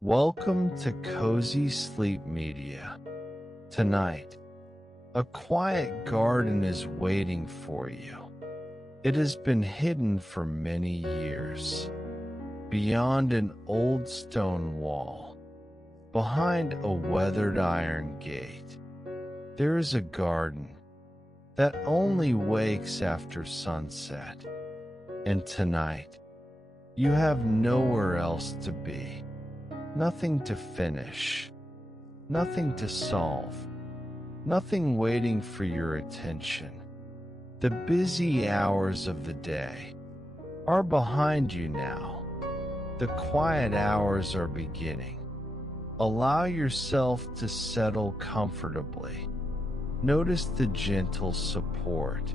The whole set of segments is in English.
Welcome to Cozy Sleep Media. Tonight, a quiet garden is waiting for you. It has been hidden for many years. Beyond an old stone wall, behind a weathered iron gate, there is a garden that only wakes after sunset. And tonight, you have nowhere else to be. Nothing to finish, nothing to solve, nothing waiting for your attention. The busy hours of the day are behind you now. The quiet hours are beginning. Allow yourself to settle comfortably. Notice the gentle support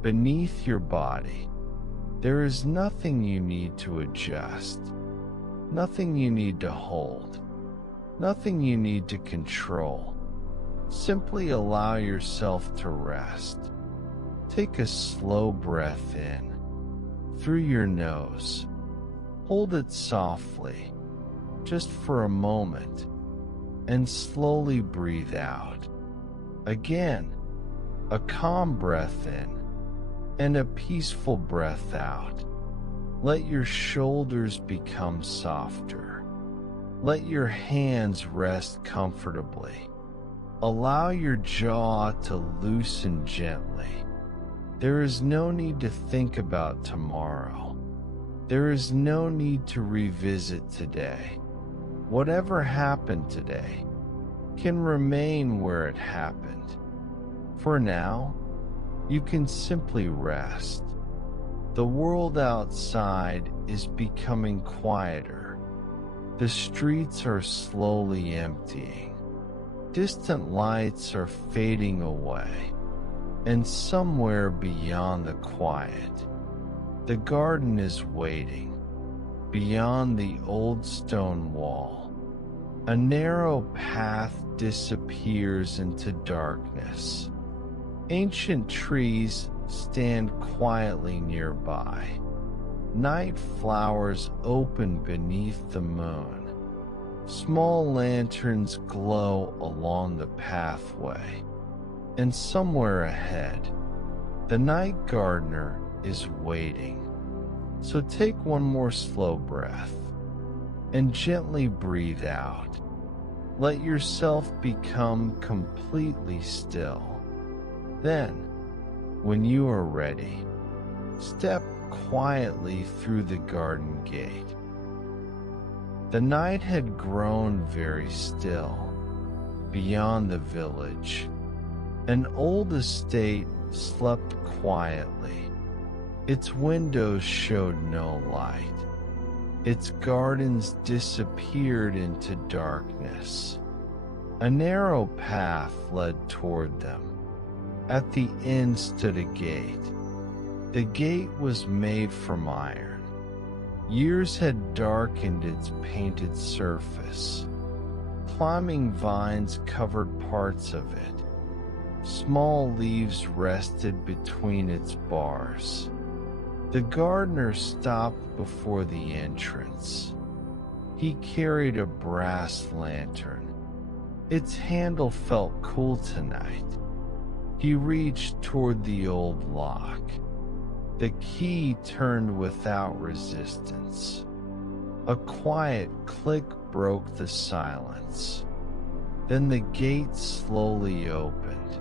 beneath your body. There is nothing you need to adjust. Nothing you need to hold, nothing you need to control. Simply allow yourself to rest. Take a slow breath in through your nose. Hold it softly, just for a moment, and slowly breathe out. Again, a calm breath in and a peaceful breath out. Let your shoulders become softer. Let your hands rest comfortably. Allow your jaw to loosen gently. There is no need to think about tomorrow. There is no need to revisit today. Whatever happened today can remain where it happened. For now, you can simply rest. The world outside is becoming quieter. The streets are slowly emptying. Distant lights are fading away. And somewhere beyond the quiet, the garden is waiting. Beyond the old stone wall, a narrow path disappears into darkness. Ancient trees stand quietly nearby. Night flowers open beneath the moon. Small lanterns glow along the pathway. And somewhere ahead, the night gardener is waiting. So take one more slow breath and gently breathe out. Let yourself become completely still. Then, when you are ready, step quietly through the garden gate. The night had grown very still. Beyond the village, an old estate slept quietly. Its windows showed no light. Its gardens disappeared into darkness. A narrow path led toward them. At the end stood a gate. The gate was made from iron. Years had darkened its painted surface. Climbing vines covered parts of it. Small leaves rested between its bars. The gardener stopped before the entrance. He carried a brass lantern. Its handle felt cool tonight. He reached toward the old lock. The key turned without resistance. A quiet click broke the silence. Then the gate slowly opened.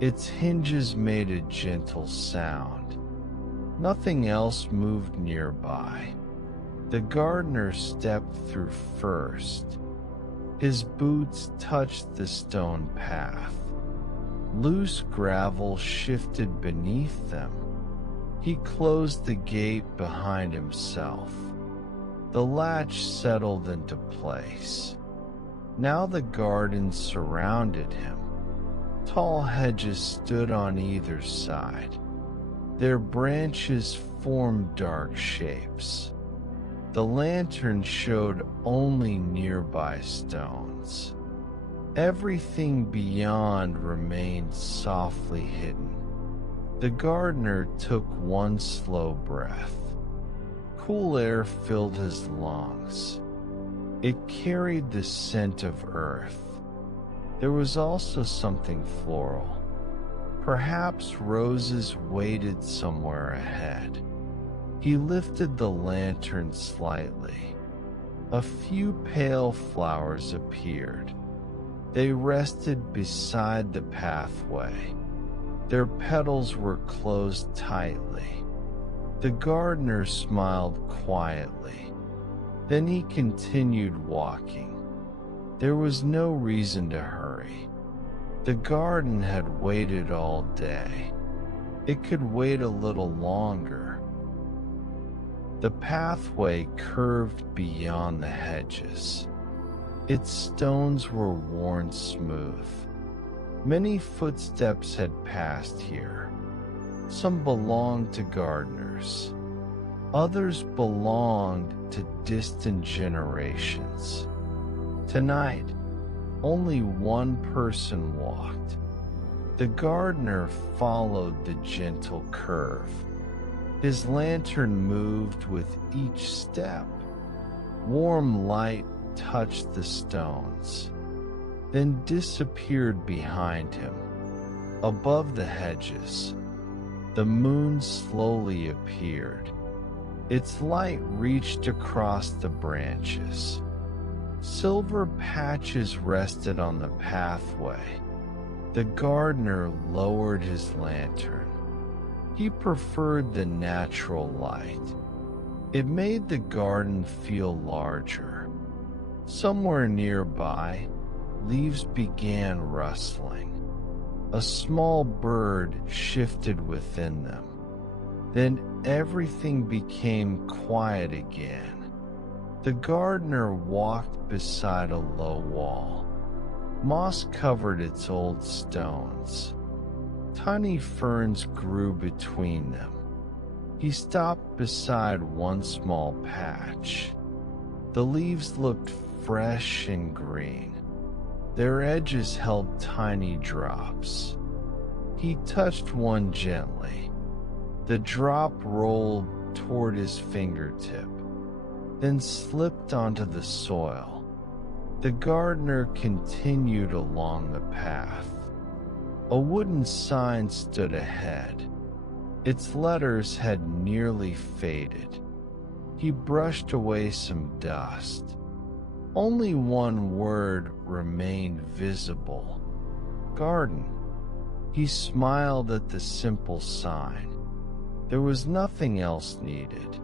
Its hinges made a gentle sound. Nothing else moved nearby. The gardener stepped through first. His boots touched the stone path. Loose gravel shifted beneath them. He closed the gate behind himself. The latch settled into place. Now the garden surrounded him. Tall hedges stood on either side. Their branches formed dark shapes. The lantern showed only nearby stones. Everything beyond remained softly hidden. The gardener took one slow breath. Cool air filled his lungs. It carried the scent of earth. There was also something floral. Perhaps roses waited somewhere ahead. He lifted the lantern slightly. A few pale flowers appeared. They rested beside the pathway. Their petals were closed tightly. The gardener smiled quietly. Then he continued walking. There was no reason to hurry. The garden had waited all day. It could wait a little longer. The pathway curved beyond the hedges. Its stones were worn smooth. Many footsteps had passed here. Some belonged to gardeners. Others belonged to distant generations. Tonight, only one person walked. The gardener followed the gentle curve. His lantern moved with each step. Warm light touched the stones, then disappeared behind him. Above the hedges, the moon slowly appeared. Its light reached across the branches. Silver patches rested on the pathway. The gardener lowered his lantern. He preferred the natural light. It made the garden feel larger. Somewhere nearby, leaves began rustling. A small bird shifted within them. Then everything became quiet again. The gardener walked beside a low wall. Moss covered its old stones. Tiny ferns grew between them. He stopped beside one small patch. The leaves looked fresh and green. Their edges held tiny drops. He touched one gently. The drop rolled toward his fingertip, then slipped onto the soil. The gardener continued along the path. A wooden sign stood ahead. Its letters had nearly faded. He brushed away some dust. Only one word remained visible: garden. He smiled at the simple sign. There was nothing else needed.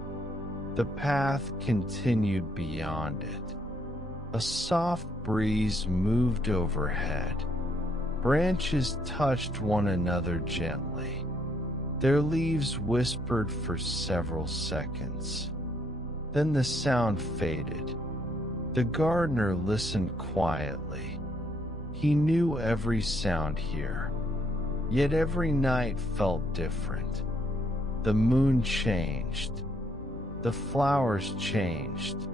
The path continued beyond it. A soft breeze moved overhead. Branches touched one another gently. Their leaves whispered for several seconds. Then the sound faded. The gardener listened quietly. He knew every sound here, yet every night felt different. The moon changed. The flowers changed.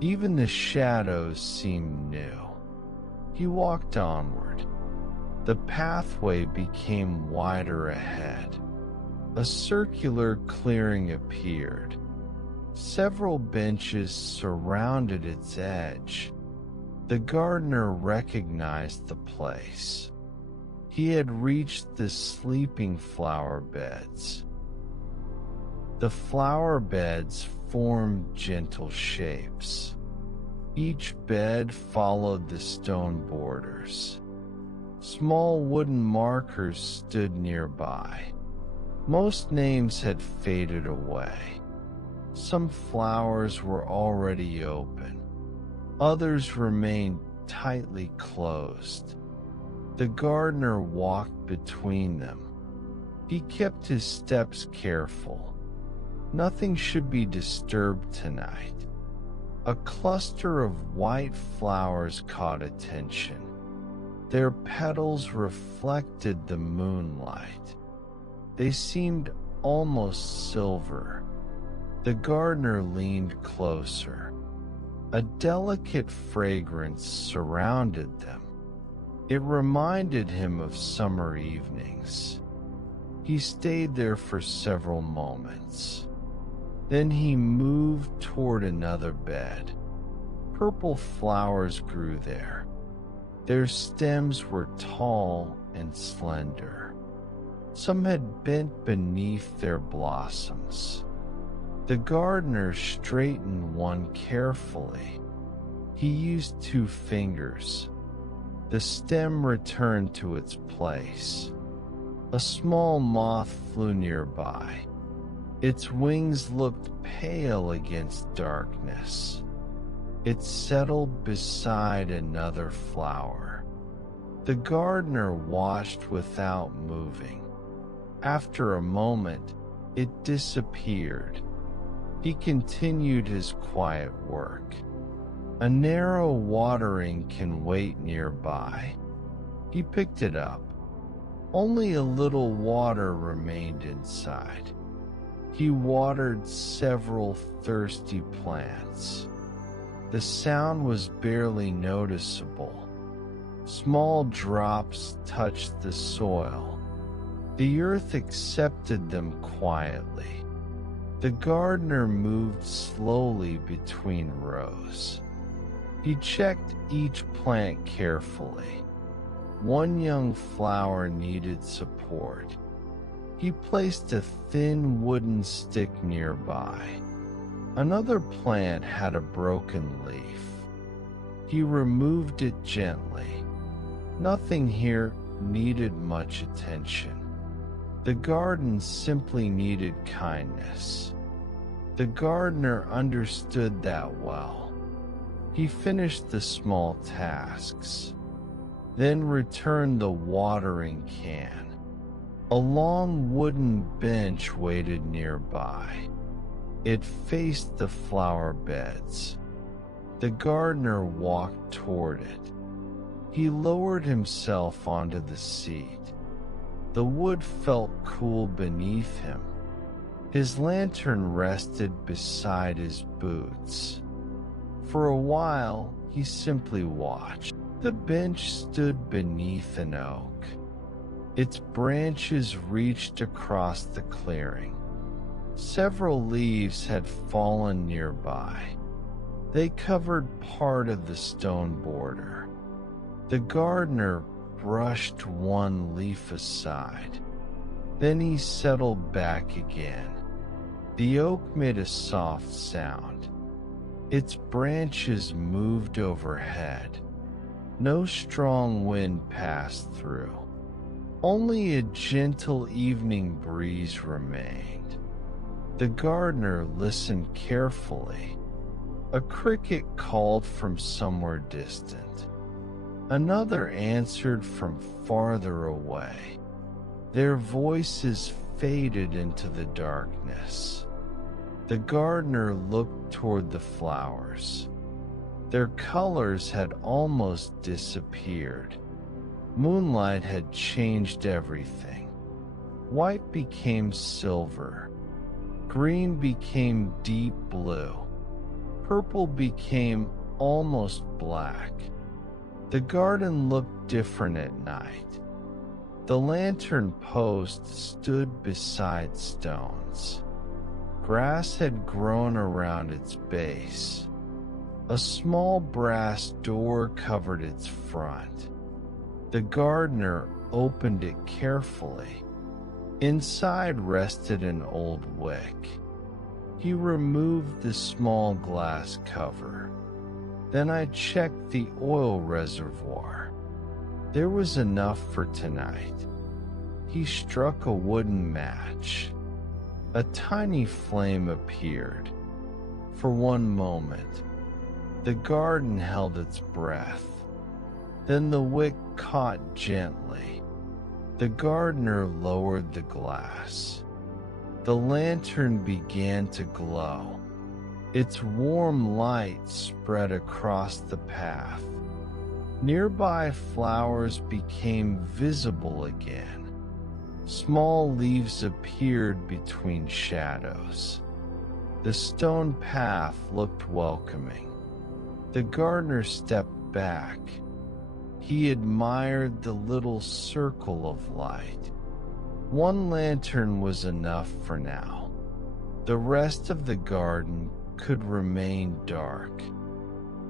Even the shadows seemed new. He walked onward. The pathway became wider ahead. A circular clearing appeared. Several benches surrounded its edge. The gardener recognized the place. He had reached the sleeping flower beds. The flower beds formed gentle shapes. Each bed followed the stone borders. Small wooden markers stood nearby. Most names had faded away. Some flowers were already open. Others remained tightly closed. The gardener walked between them. He kept his steps careful. Nothing should be disturbed tonight. A cluster of white flowers caught attention. Their petals reflected the moonlight. They seemed almost silver. The gardener leaned closer. A delicate fragrance surrounded them. It reminded him of summer evenings. He stayed there for several moments. Then he moved toward another bed. Purple flowers grew there. Their stems were tall and slender. Some had bent beneath their blossoms. The gardener straightened one carefully. He used 2 fingers. The stem returned to its place. A small moth flew nearby. Its wings looked pale against darkness. It settled beside another flower. The gardener watched without moving. After a moment, it disappeared. He continued his quiet work. A narrow watering can wait nearby. He picked it up. Only a little water remained inside. He watered several thirsty plants. The sound was barely noticeable. Small drops touched the soil. The earth accepted them quietly. The gardener moved slowly between rows. He checked each plant carefully. One young flower needed support. He placed a thin wooden stick nearby. Another plant had a broken leaf. He removed it gently. Nothing here needed much attention. The garden simply needed kindness. The gardener understood that well. He finished the small tasks, then returned the watering can. A long wooden bench waited nearby. It faced the flower beds. The gardener walked toward it. He lowered himself onto the seat. The wood felt cool beneath him. His lantern rested beside his boots. For a while, he simply watched. The bench stood beneath an oak. Its branches reached across the clearing. Several leaves had fallen nearby. They covered part of the stone border. The gardener brushed one leaf aside. Then he settled back again. The oak made a soft sound. Its branches moved overhead. No strong wind passed through. Only a gentle evening breeze remained. The gardener listened carefully. A cricket called from somewhere distant. Another answered from farther away. Their voices faded into the darkness. The gardener looked toward the flowers. Their colors had almost disappeared. Moonlight had changed everything. White became silver. Green became deep blue. Purple became almost black. The garden looked different at night. The lantern post stood beside stones. Grass had grown around its base. A small brass door covered its front. The gardener opened it carefully. Inside rested an old wick. He removed the small glass cover. Then I checked the oil reservoir. There was enough for tonight. He struck a wooden match. A tiny flame appeared. For one moment, the garden held its breath. Then the wick caught gently. The gardener lowered the glass. The lantern began to glow. Its warm light spread across the path. Nearby flowers became visible again. Small leaves appeared between shadows. The stone path looked welcoming. The gardener stepped back. He admired the little circle of light. One lantern was enough for now. The rest of the garden could remain dark.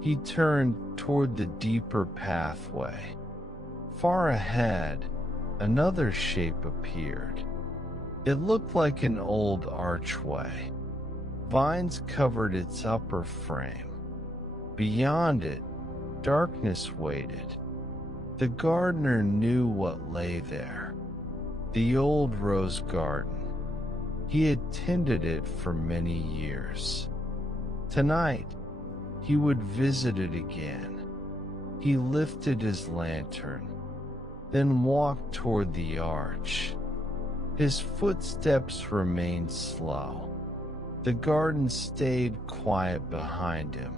He turned toward the deeper pathway. Far ahead, another shape appeared. It looked like an old archway. Vines covered its upper frame. Beyond it, darkness waited. The gardener knew what lay there. The old rose garden. He had tended it for many years. Tonight, he would visit it again. He lifted his lantern, then walked toward the arch. His footsteps remained slow. The garden stayed quiet behind him.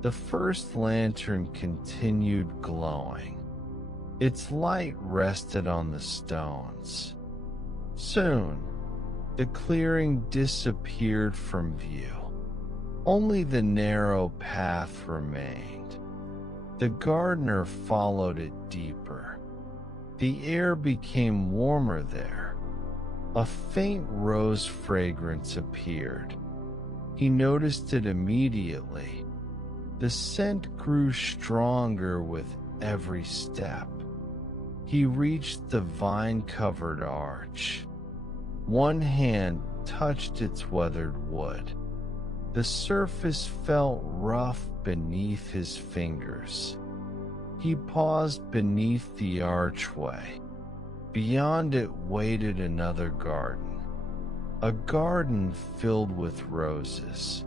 The first lantern continued glowing. Its light rested on the stones. Soon, the clearing disappeared from view. Only the narrow path remained. The gardener followed it deeper. The air became warmer there. A faint rose fragrance appeared. He noticed it immediately. The scent grew stronger with every step. He reached the vine-covered arch. One hand touched its weathered wood. The surface felt rough beneath his fingers. He paused beneath the archway. Beyond it waited another garden. A garden filled with roses.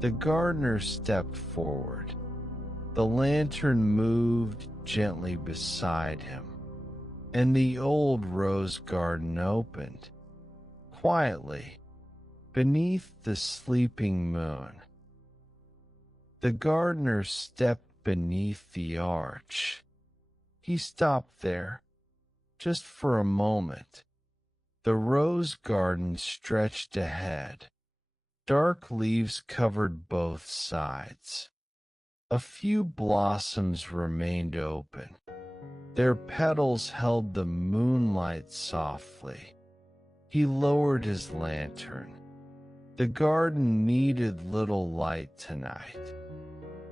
The gardener stepped forward. The lantern moved gently beside him, and the old rose garden opened. Quietly, beneath the sleeping moon. The gardener stepped beneath the arch. He stopped there, just for a moment. The rose garden stretched ahead. Dark leaves covered both sides. A few blossoms remained open. Their petals held the moonlight softly. He lowered his lantern. The garden needed little light tonight.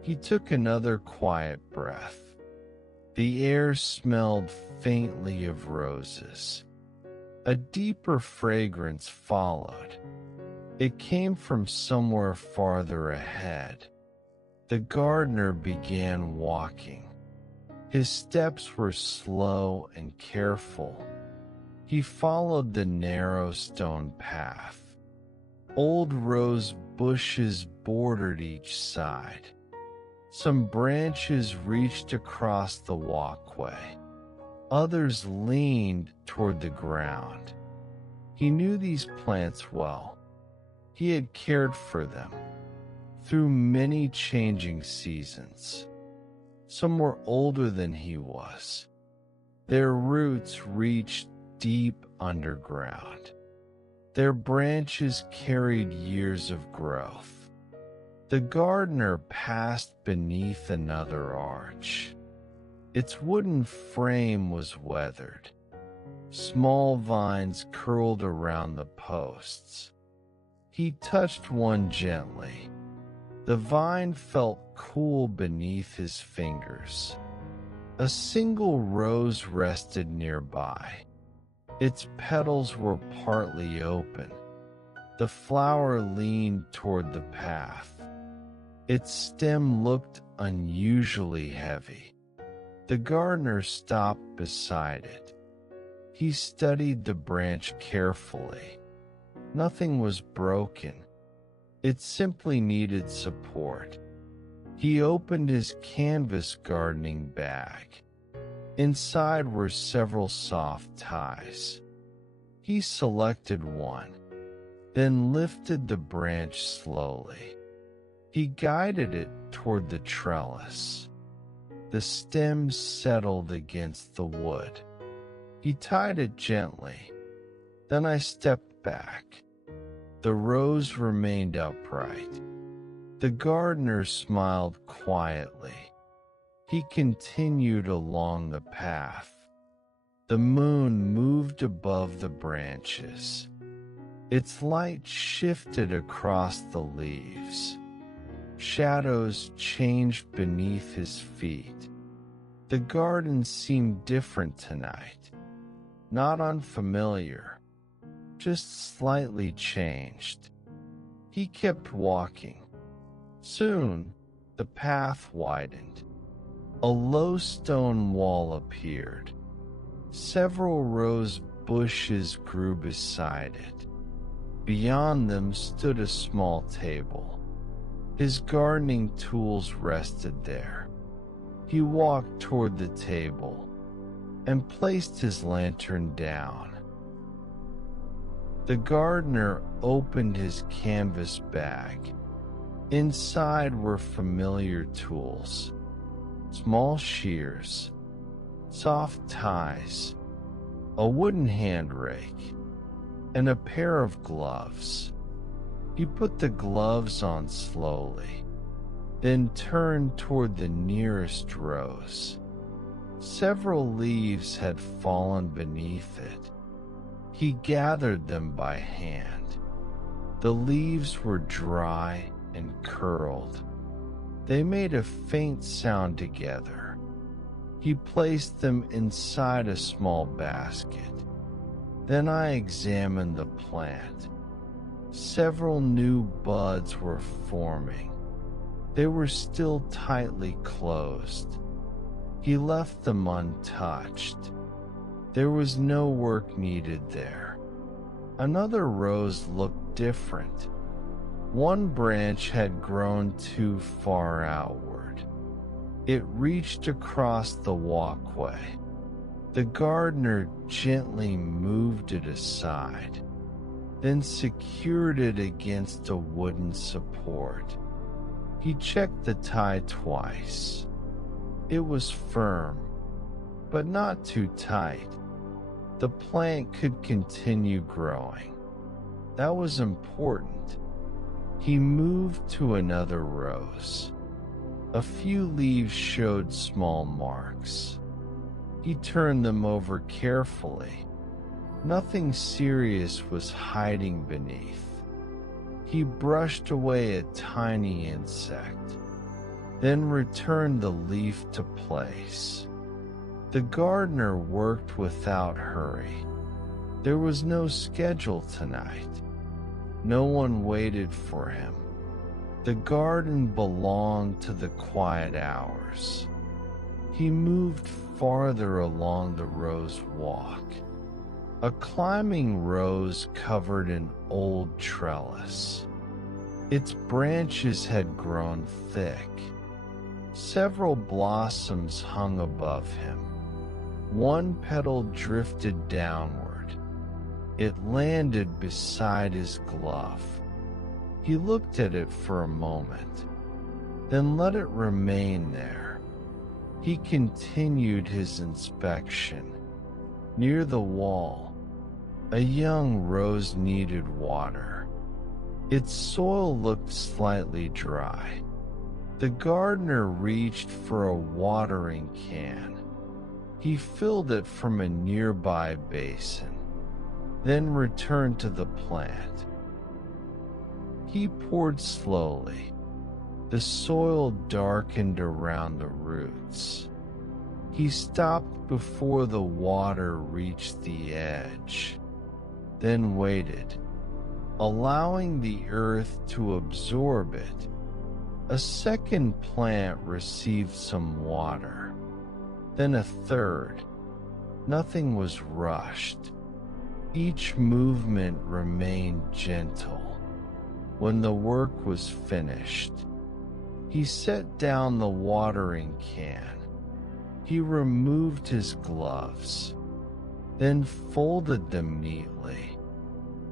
He took another quiet breath. The air smelled faintly of roses. A deeper fragrance followed. It came from somewhere farther ahead. The gardener began walking. His steps were slow and careful. He followed the narrow stone path. Old rose bushes bordered each side. Some branches reached across the walkway. Others leaned toward the ground. He knew these plants well. He had cared for them through many changing seasons. Some were older than he was. Their roots reached deep underground. Their branches carried years of growth. The gardener passed beneath another arch. Its wooden frame was weathered. Small vines curled around the posts. He touched one gently. The vine felt cool beneath his fingers. A single rose rested nearby. Its petals were partly open. The flower leaned toward the path. Its stem looked unusually heavy. The gardener stopped beside it. He studied the branch carefully. Nothing was broken. It simply needed support. He opened his canvas gardening bag. Inside were several soft ties. He selected one, then lifted the branch slowly. He guided it toward the trellis. The stems settled against the wood. He tied it gently. Then I stepped back. The rose remained upright. The gardener smiled quietly. He continued along the path. The moon moved above the branches. Its light shifted across the leaves. Shadows changed beneath his feet. The garden seemed different tonight. Not unfamiliar, just slightly changed. He kept walking. Soon, the path widened. A low stone wall appeared. Several rose bushes grew beside it. Beyond them stood a small table. His gardening tools rested there. He walked toward the table and placed his lantern down. The gardener opened his canvas bag. Inside were familiar tools, small shears, soft ties, a wooden hand rake, and a pair of gloves. He put the gloves on slowly, then turned toward the nearest rose. Several leaves had fallen beneath it. He gathered them by hand. The leaves were dry and curled. They made a faint sound together. He placed them inside a small basket. Then I examined the plant. Several new buds were forming. They were still tightly closed. He left them untouched. There was no work needed there. Another rose looked different. One branch had grown too far outward. It reached across the walkway. The gardener gently moved it aside, then secured it against a wooden support. He checked the tie twice. It was firm, but not too tight. The plant could continue growing. That was important. He moved to another rose. A few leaves showed small marks. He turned them over carefully. Nothing serious was hiding beneath. He brushed away a tiny insect, then returned the leaf to place. The gardener worked without hurry. There was no schedule tonight. No one waited for him. The garden belonged to the quiet hours. He moved farther along the rose walk. A climbing rose covered an old trellis. Its branches had grown thick. Several blossoms hung above him. One petal drifted downward. It landed beside his glove. He looked at it for a moment, then let it remain there. He continued his inspection. Near the wall, a young rose needed water. Its soil looked slightly dry. The gardener reached for a watering can. He filled it from a nearby basin, then returned to the plant. He poured slowly. The soil darkened around the roots. He stopped before the water reached the edge, then waited, allowing the earth to absorb it. A second plant received some water, then a third. Nothing was rushed. Each movement remained gentle. When the work was finished, he set down the watering can. He removed his gloves, then folded them neatly.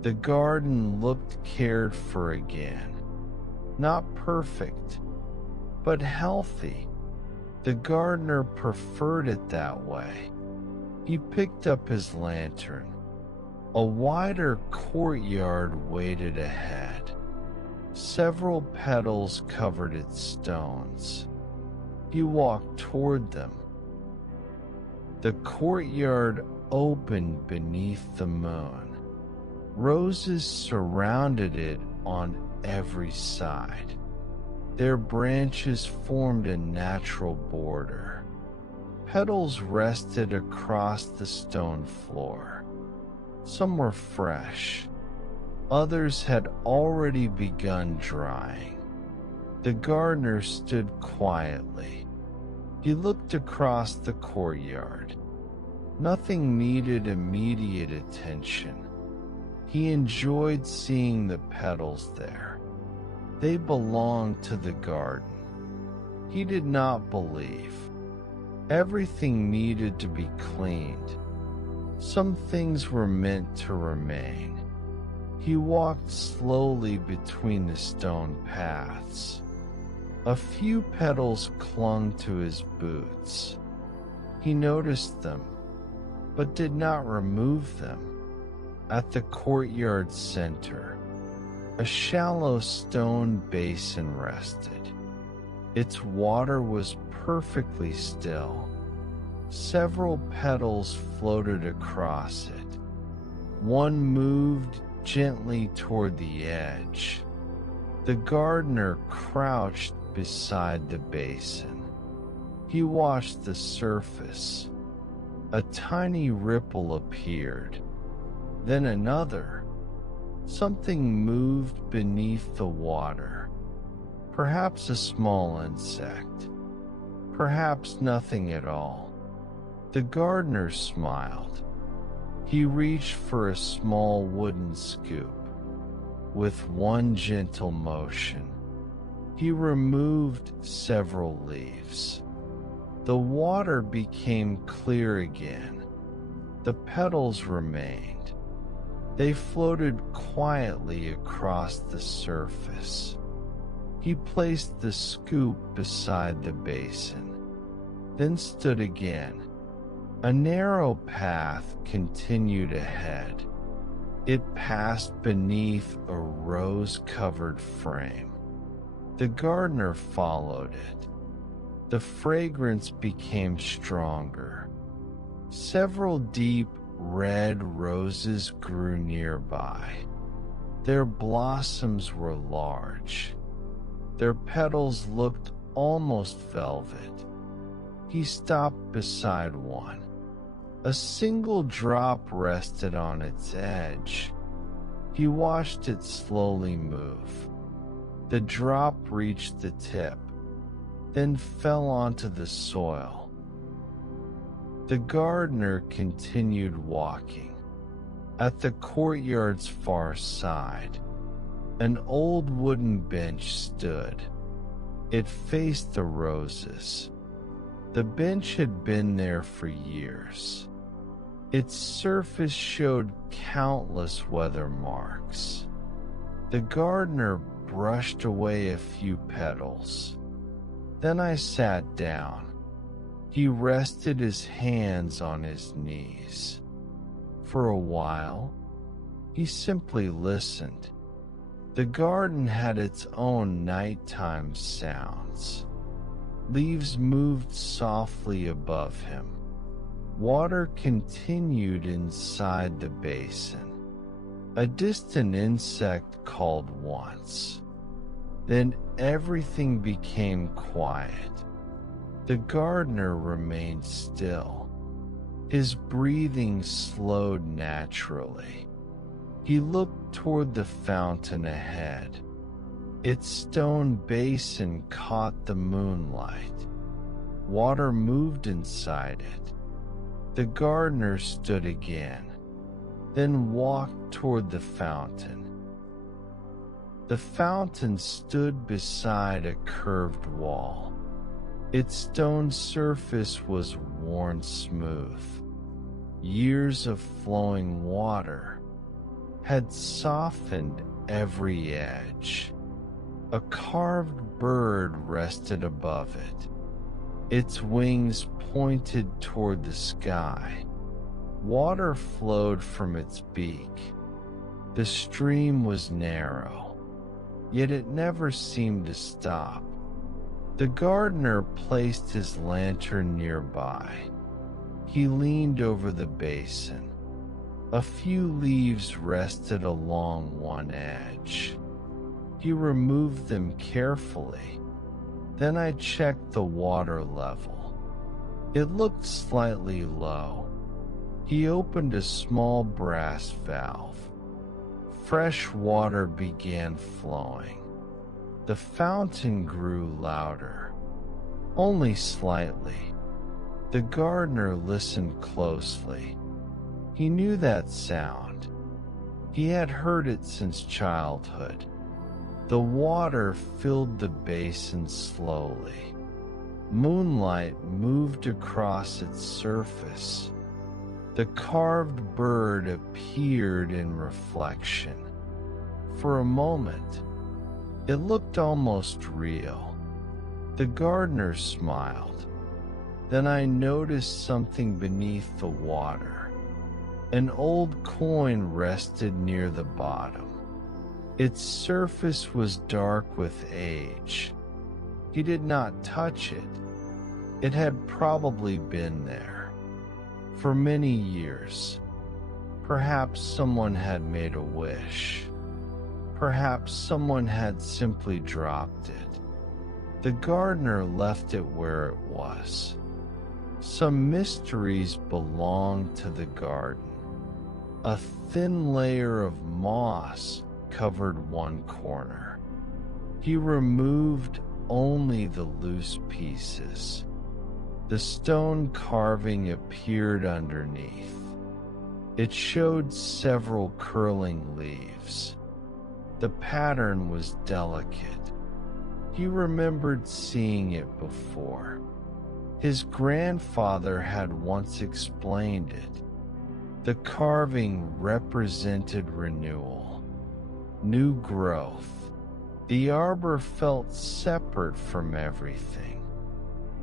The garden looked cared for again. Not perfect, but healthy. The gardener preferred it that way. He picked up his lantern. A wider courtyard waited ahead. Several petals covered its stones. He walked toward them. The courtyard opened beneath the moon. Roses surrounded it on every side. Their branches formed a natural border. Petals rested across the stone floor. Some were fresh. Others had already begun drying. The gardener stood quietly. He looked across the courtyard. Nothing needed immediate attention. He enjoyed seeing the petals there. They belonged to the garden. He did not believe. Everything needed to be cleaned. Some things were meant to remain. He walked slowly between the stone paths. A few petals clung to his boots. He noticed them, but did not remove them. At the courtyard center, a shallow stone basin rested. Its water was perfectly still. Several petals floated across it. One moved gently toward the edge. The gardener crouched beside the basin. He watched the surface. A tiny ripple appeared, then another. Something moved beneath the water. Perhaps a small insect. Perhaps nothing at all. The gardener smiled. He reached for a small wooden scoop. With one gentle motion, he removed several leaves. The water became clear again. The petals remained. They floated quietly across the surface. He placed the scoop beside the basin, then stood again. A narrow path continued ahead. It passed beneath a rose-covered frame. The gardener followed it. The fragrance became stronger. Several deep red roses grew nearby. Their blossoms were large. Their petals looked almost velvet. He stopped beside one. A single drop rested on its edge. He watched it slowly move. The drop reached the tip, then fell onto the soil. The gardener continued walking. At the courtyard's far side, an old wooden bench stood. It faced the roses. The bench had been there for years. Its surface showed countless weather marks. The gardener brushed away a few petals. Then I sat down. He rested his hands on his knees. For a while, he simply listened. The garden had its own nighttime sounds. Leaves moved softly above him. Water continued inside the basin. A distant insect called once. Then everything became quiet. The gardener remained still. His breathing slowed naturally. He looked toward the fountain ahead. Its stone basin caught the moonlight. Water moved inside it. The gardener stood again, then walked toward the fountain. The fountain stood beside a curved wall. Its stone surface was worn smooth. Years of flowing water had softened every edge. A carved bird rested above it. Its wings pointed toward the sky. Water flowed from its beak. The stream was narrow, yet it never seemed to stop. The gardener placed his lantern nearby. He leaned over the basin. A few leaves rested along one edge. He removed them carefully. Then I checked the water level. It looked slightly low. He opened a small brass valve. Fresh water began flowing. The fountain grew louder, only slightly. The gardener listened closely. He knew that sound. He had heard it since childhood. The water filled the basin slowly. Moonlight moved across its surface. The carved bird appeared in reflection. For a moment, it looked almost real. The gardener smiled. Then I noticed something beneath the water. An old coin rested near the bottom. Its surface was dark with age. He did not touch it. It had probably been there for many years. Perhaps someone had made a wish. Perhaps someone had simply dropped it. The gardener left it where it was. Some mysteries belong to the garden. A thin layer of moss covered one corner. He removed only the loose pieces. The stone carving appeared underneath. It showed several curling leaves. The pattern was delicate. He remembered seeing it before. His grandfather had once explained it. The carving represented renewal, new growth. The arbor felt separate from everything.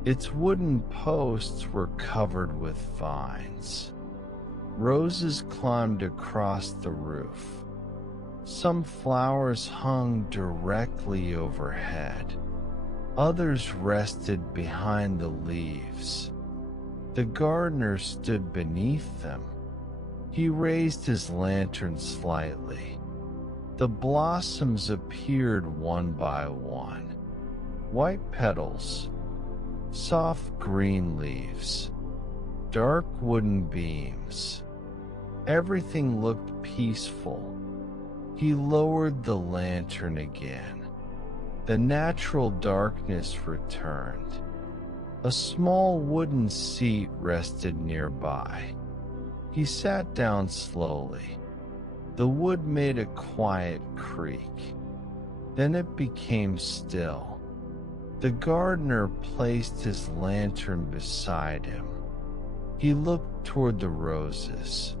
Its wooden posts were covered with vines. Roses climbed across the roof. Some flowers hung directly overhead. Others rested behind the leaves. The gardener stood beneath them. He raised his lantern slightly. The blossoms appeared one by one. White petals, soft green leaves, dark wooden beams. Everything looked peaceful. He lowered the lantern again. The natural darkness returned. A small wooden seat rested nearby. He sat down slowly. The wood made a quiet creak. Then it became still. The gardener placed his lantern beside him. He looked toward the roses.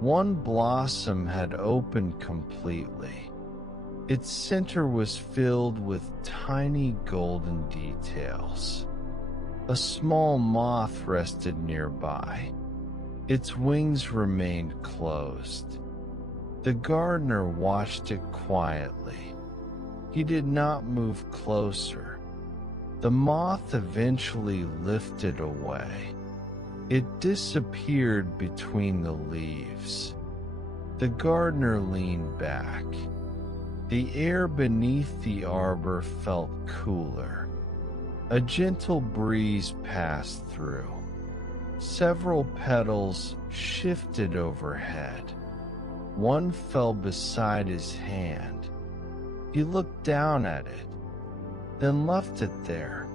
One blossom had opened completely. Its center was filled with tiny golden details. A small moth rested nearby. Its wings remained closed. The gardener watched it quietly. He did not move closer. The moth eventually lifted away. It disappeared between the leaves. The gardener leaned back. The air beneath the arbor felt cooler. A gentle breeze passed through. Several petals shifted overhead. One fell beside his hand. He looked down at it, then left it there.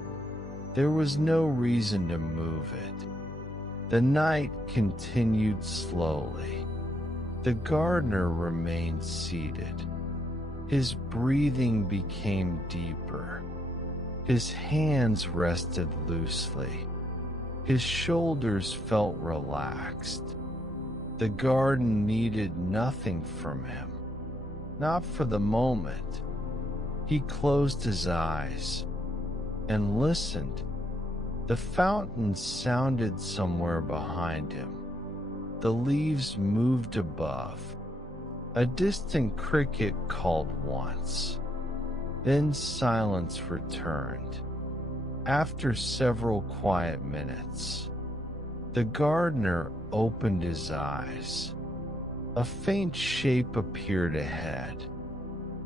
There was no reason to move it. The night continued slowly. The gardener remained seated. His breathing became deeper. His hands rested loosely. His shoulders felt relaxed. The garden needed nothing from him, not for the moment. He closed his eyes and listened. The fountain sounded somewhere behind him. The leaves moved above. A distant cricket called once. Then silence returned. After several quiet minutes, the gardener opened his eyes. A faint shape appeared ahead.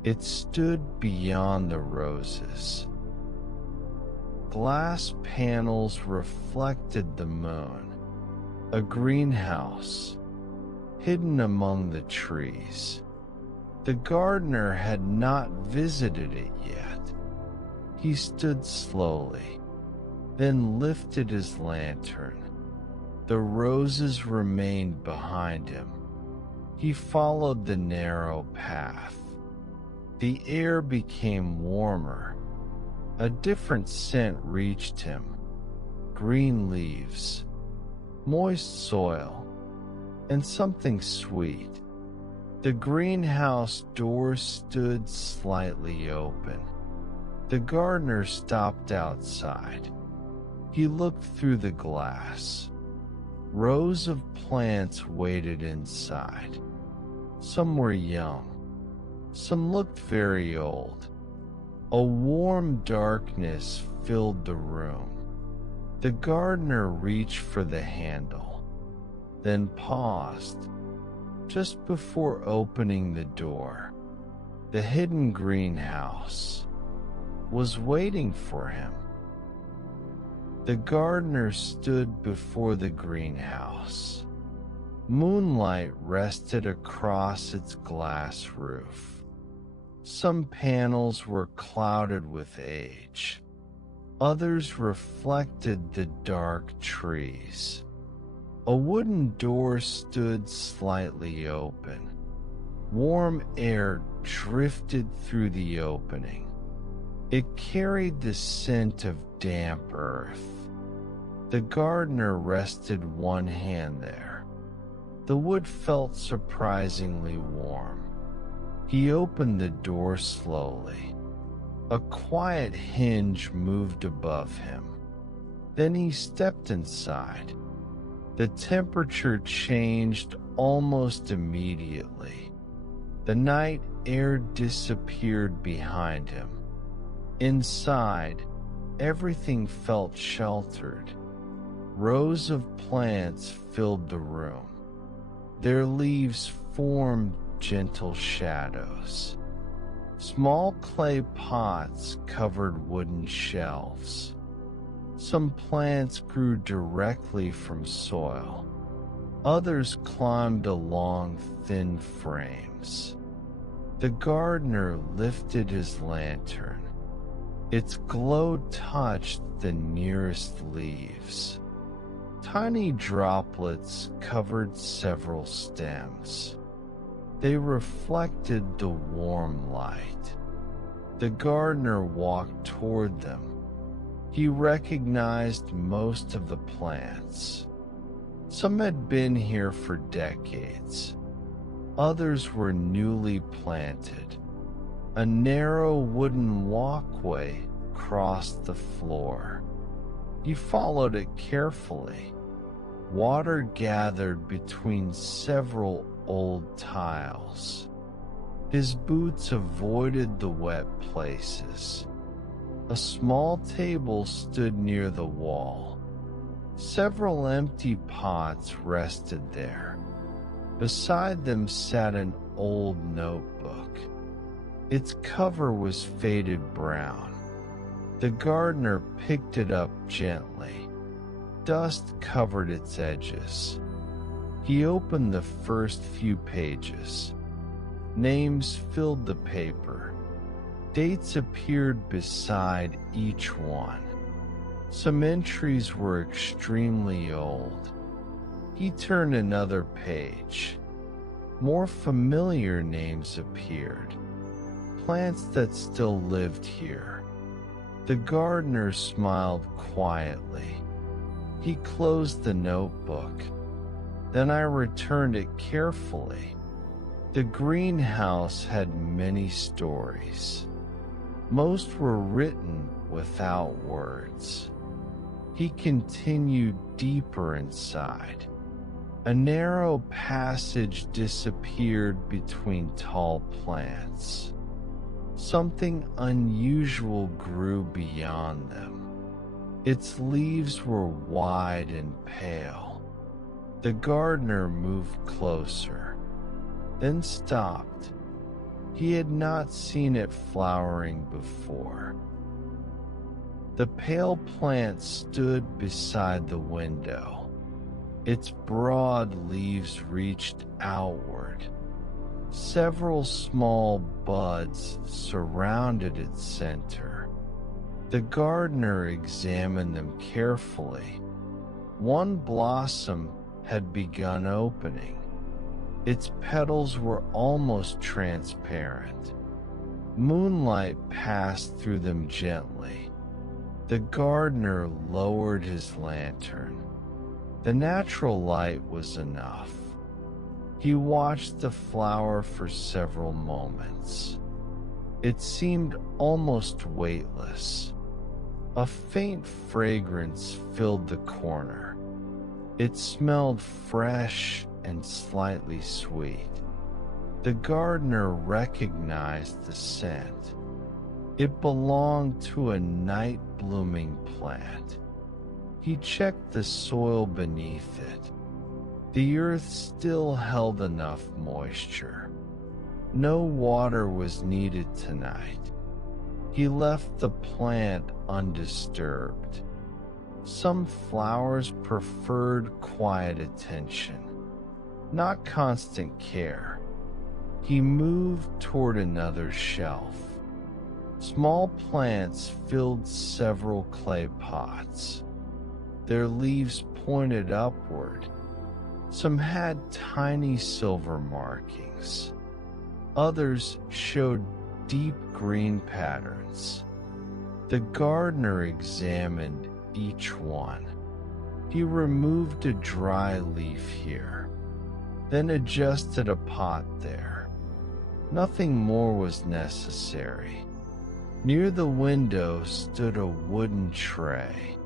It stood beyond the roses. glass panels reflected the moon, a greenhouse hidden among the trees. The gardener had not visited it yet. He stood slowly, then lifted his lantern. The roses remained behind him. He followed the narrow path. The air became warmer. A different scent reached him: green leaves, moist soil, and something sweet. The greenhouse door stood slightly open. The gardener stopped outside. He looked through the glass. Rows of plants waited inside. Some were young. Some looked very old. A warm darkness filled the room. The gardener reached for the handle, then paused just before opening the door. The hidden greenhouse was waiting for him. The gardener stood before the greenhouse. Moonlight rested across its glass roof. Some panels were clouded with age. Others reflected the dark trees. A wooden door stood slightly open. Warm air drifted through the opening. It carried the scent of damp earth. The gardener rested one hand there. The wood felt surprisingly warm. He opened the door slowly. A quiet hinge moved above him. Then he stepped inside. The temperature changed almost immediately. The night air disappeared behind him. Inside, everything felt sheltered. Rows of plants filled the room. Their leaves formed gentle shadows. Small clay pots covered wooden shelves. Some plants grew directly from soil. Others climbed along thin frames. The gardener lifted his lantern. Its glow touched the nearest leaves. Tiny droplets covered several stems. They reflected the warm light. The gardener walked toward them. He recognized most of the plants. Some had been here for decades. Others were newly planted. A narrow wooden walkway crossed the floor. He followed it carefully. Water gathered between several old tiles. His boots avoided the wet places. A small table stood near the wall. Several empty pots rested there. Beside them sat an old notebook. Its cover was faded brown. The gardener picked it up gently. Dust covered its edges. He opened the first few pages. Names filled the paper. Dates appeared beside each one. Some entries were extremely old. He turned another page. More familiar names appeared. Plants that still lived here. The gardener smiled quietly. He closed the notebook. Then I returned it carefully. The greenhouse had many stories. Most were written without words. He continued deeper inside. A narrow passage disappeared between tall plants. Something unusual grew beyond them. Its leaves were wide and pale. The gardener moved closer, then stopped. He had not seen it flowering before. The pale plant stood beside the window. Its broad leaves reached outward. Several small buds surrounded its center. The gardener examined them carefully. One blossom had begun opening. Its petals were almost transparent. Moonlight passed through them gently. The gardener lowered his lantern. The natural light was enough. He watched the flower for several moments. It seemed almost weightless. A faint fragrance filled the corner. It smelled fresh and slightly sweet. The gardener recognized the scent. It belonged to a night-blooming plant. He checked the soil beneath it. The earth still held enough moisture. No water was needed tonight. He left the plant undisturbed. Some flowers preferred quiet attention, not constant care. He moved toward another shelf. Small plants filled several clay pots. Their leaves pointed upward. Some had tiny silver markings. Others showed deep green patterns. The gardener examined each one. He removed a dry leaf here, then adjusted a pot there. Nothing more was necessary. Near the window stood a wooden tray.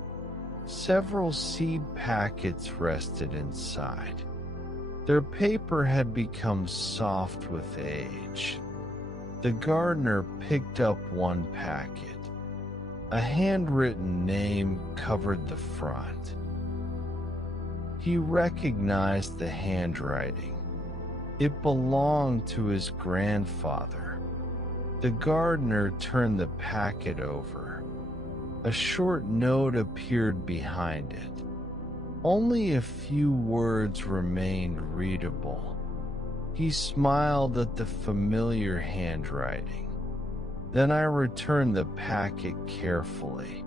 Several seed packets rested inside. Their paper had become soft with age. The gardener picked up one packet. A handwritten name covered the front. He recognized the handwriting. It belonged to his grandfather. The gardener turned the packet over. A short note appeared behind it. Only a few words remained readable. He smiled at the familiar handwriting. Then I returned the packet carefully.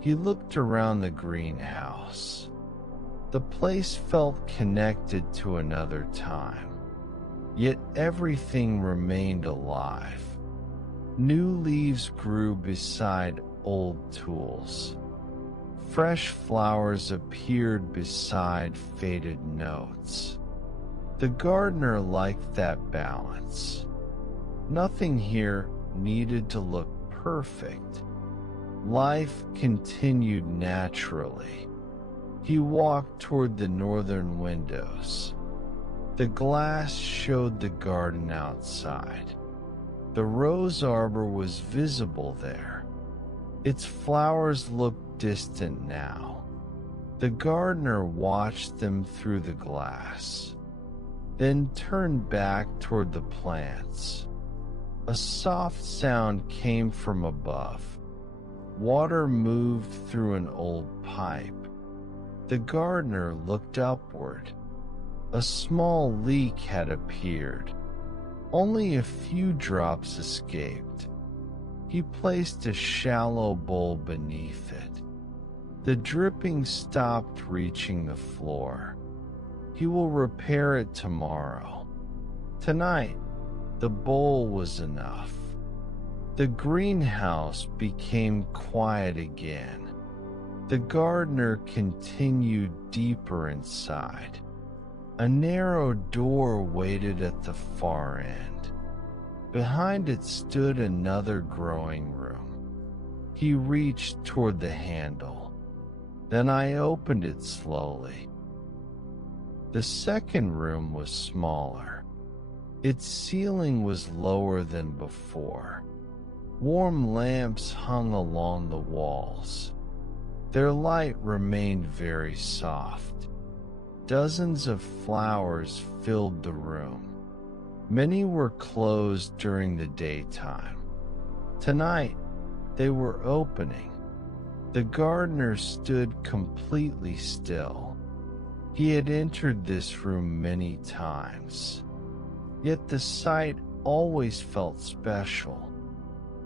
He looked around the greenhouse. The place felt connected to another time, yet everything remained alive. New leaves grew beside old tools. Fresh flowers appeared beside faded notes. The gardener liked that balance. Nothing here needed to look perfect. Life continued naturally. He walked toward the northern windows. The glass showed the garden outside. The rose arbor was visible there. Its flowers looked distant now. The gardener watched them through the glass, then turned back toward the plants. A soft sound came from above. Water moved through an old pipe. The gardener looked upward. A small leak had appeared. Only a few drops escaped. He placed a shallow bowl beneath it. The dripping stopped reaching the floor. He will repair it tomorrow. Tonight, the bowl was enough. The greenhouse became quiet again. The gardener continued deeper inside. A narrow door waited at the far end. Behind it stood another growing room. He reached toward the handle. Then I opened it slowly. The second room was smaller. Its ceiling was lower than before. Warm lamps hung along the walls. Their light remained very soft. Dozens of flowers filled the room. Many were closed during the daytime. Tonight, they were opening. The gardener stood completely still. He had entered this room many times, yet the sight always felt special.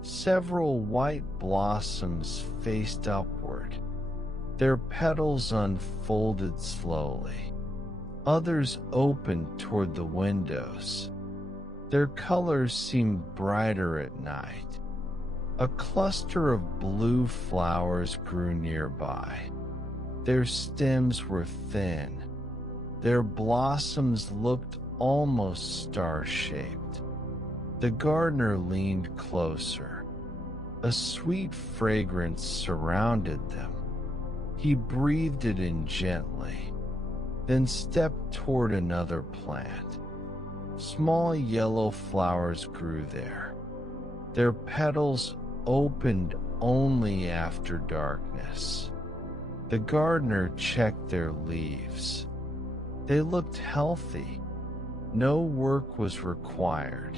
Several white blossoms faced upward. Their petals unfolded slowly. Others opened toward the windows. Their colors seemed brighter at night. A cluster of blue flowers grew nearby. Their stems were thin. Their blossoms looked almost star-shaped. The gardener leaned closer. A sweet fragrance surrounded them. He breathed it in gently, then stepped toward another plant. Small yellow flowers grew there. Their petals opened only after darkness. The gardener checked their leaves. They looked healthy. No work was required.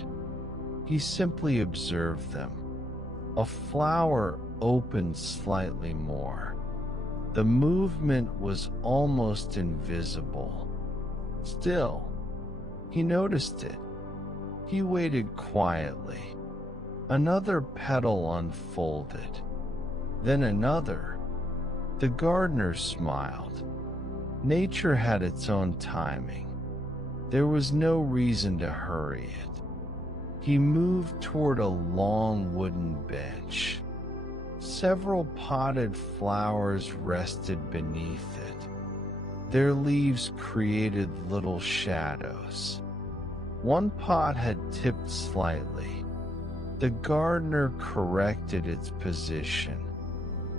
He simply observed them. A flower opened slightly more. The movement was almost invisible. Still, he noticed it. He waited quietly. Another petal unfolded, then another. The gardener smiled. Nature had its own timing. There was no reason to hurry it. He moved toward a long wooden bench. Several potted flowers rested beneath it. Their leaves created little shadows. One pot had tipped slightly. The gardener corrected its position.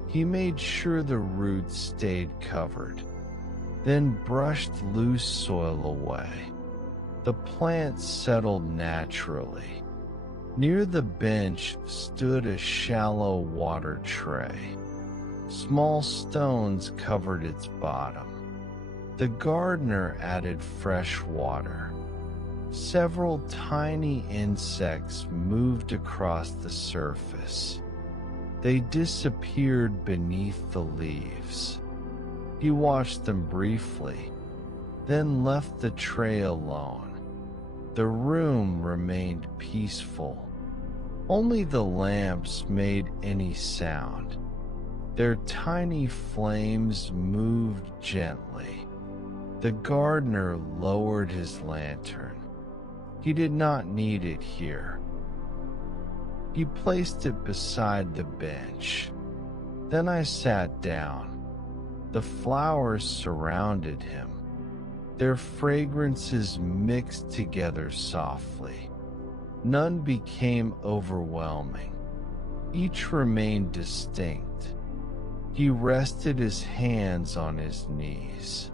He made sure the roots stayed covered, then brushed loose soil away. The plant settled naturally. Near the bench stood a shallow water tray. Small stones covered its bottom. The gardener added fresh water. Several tiny insects moved across the surface. They disappeared beneath the leaves. He watched them briefly, then left the tray alone. The room remained peaceful. Only the lamps made any sound. Their tiny flames moved gently. The gardener lowered his lantern. He did not need it here. He placed it beside the bench. Then I sat down. The flowers surrounded him. Their fragrances mixed together softly. None became overwhelming. Each remained distinct. He rested his hands on his knees.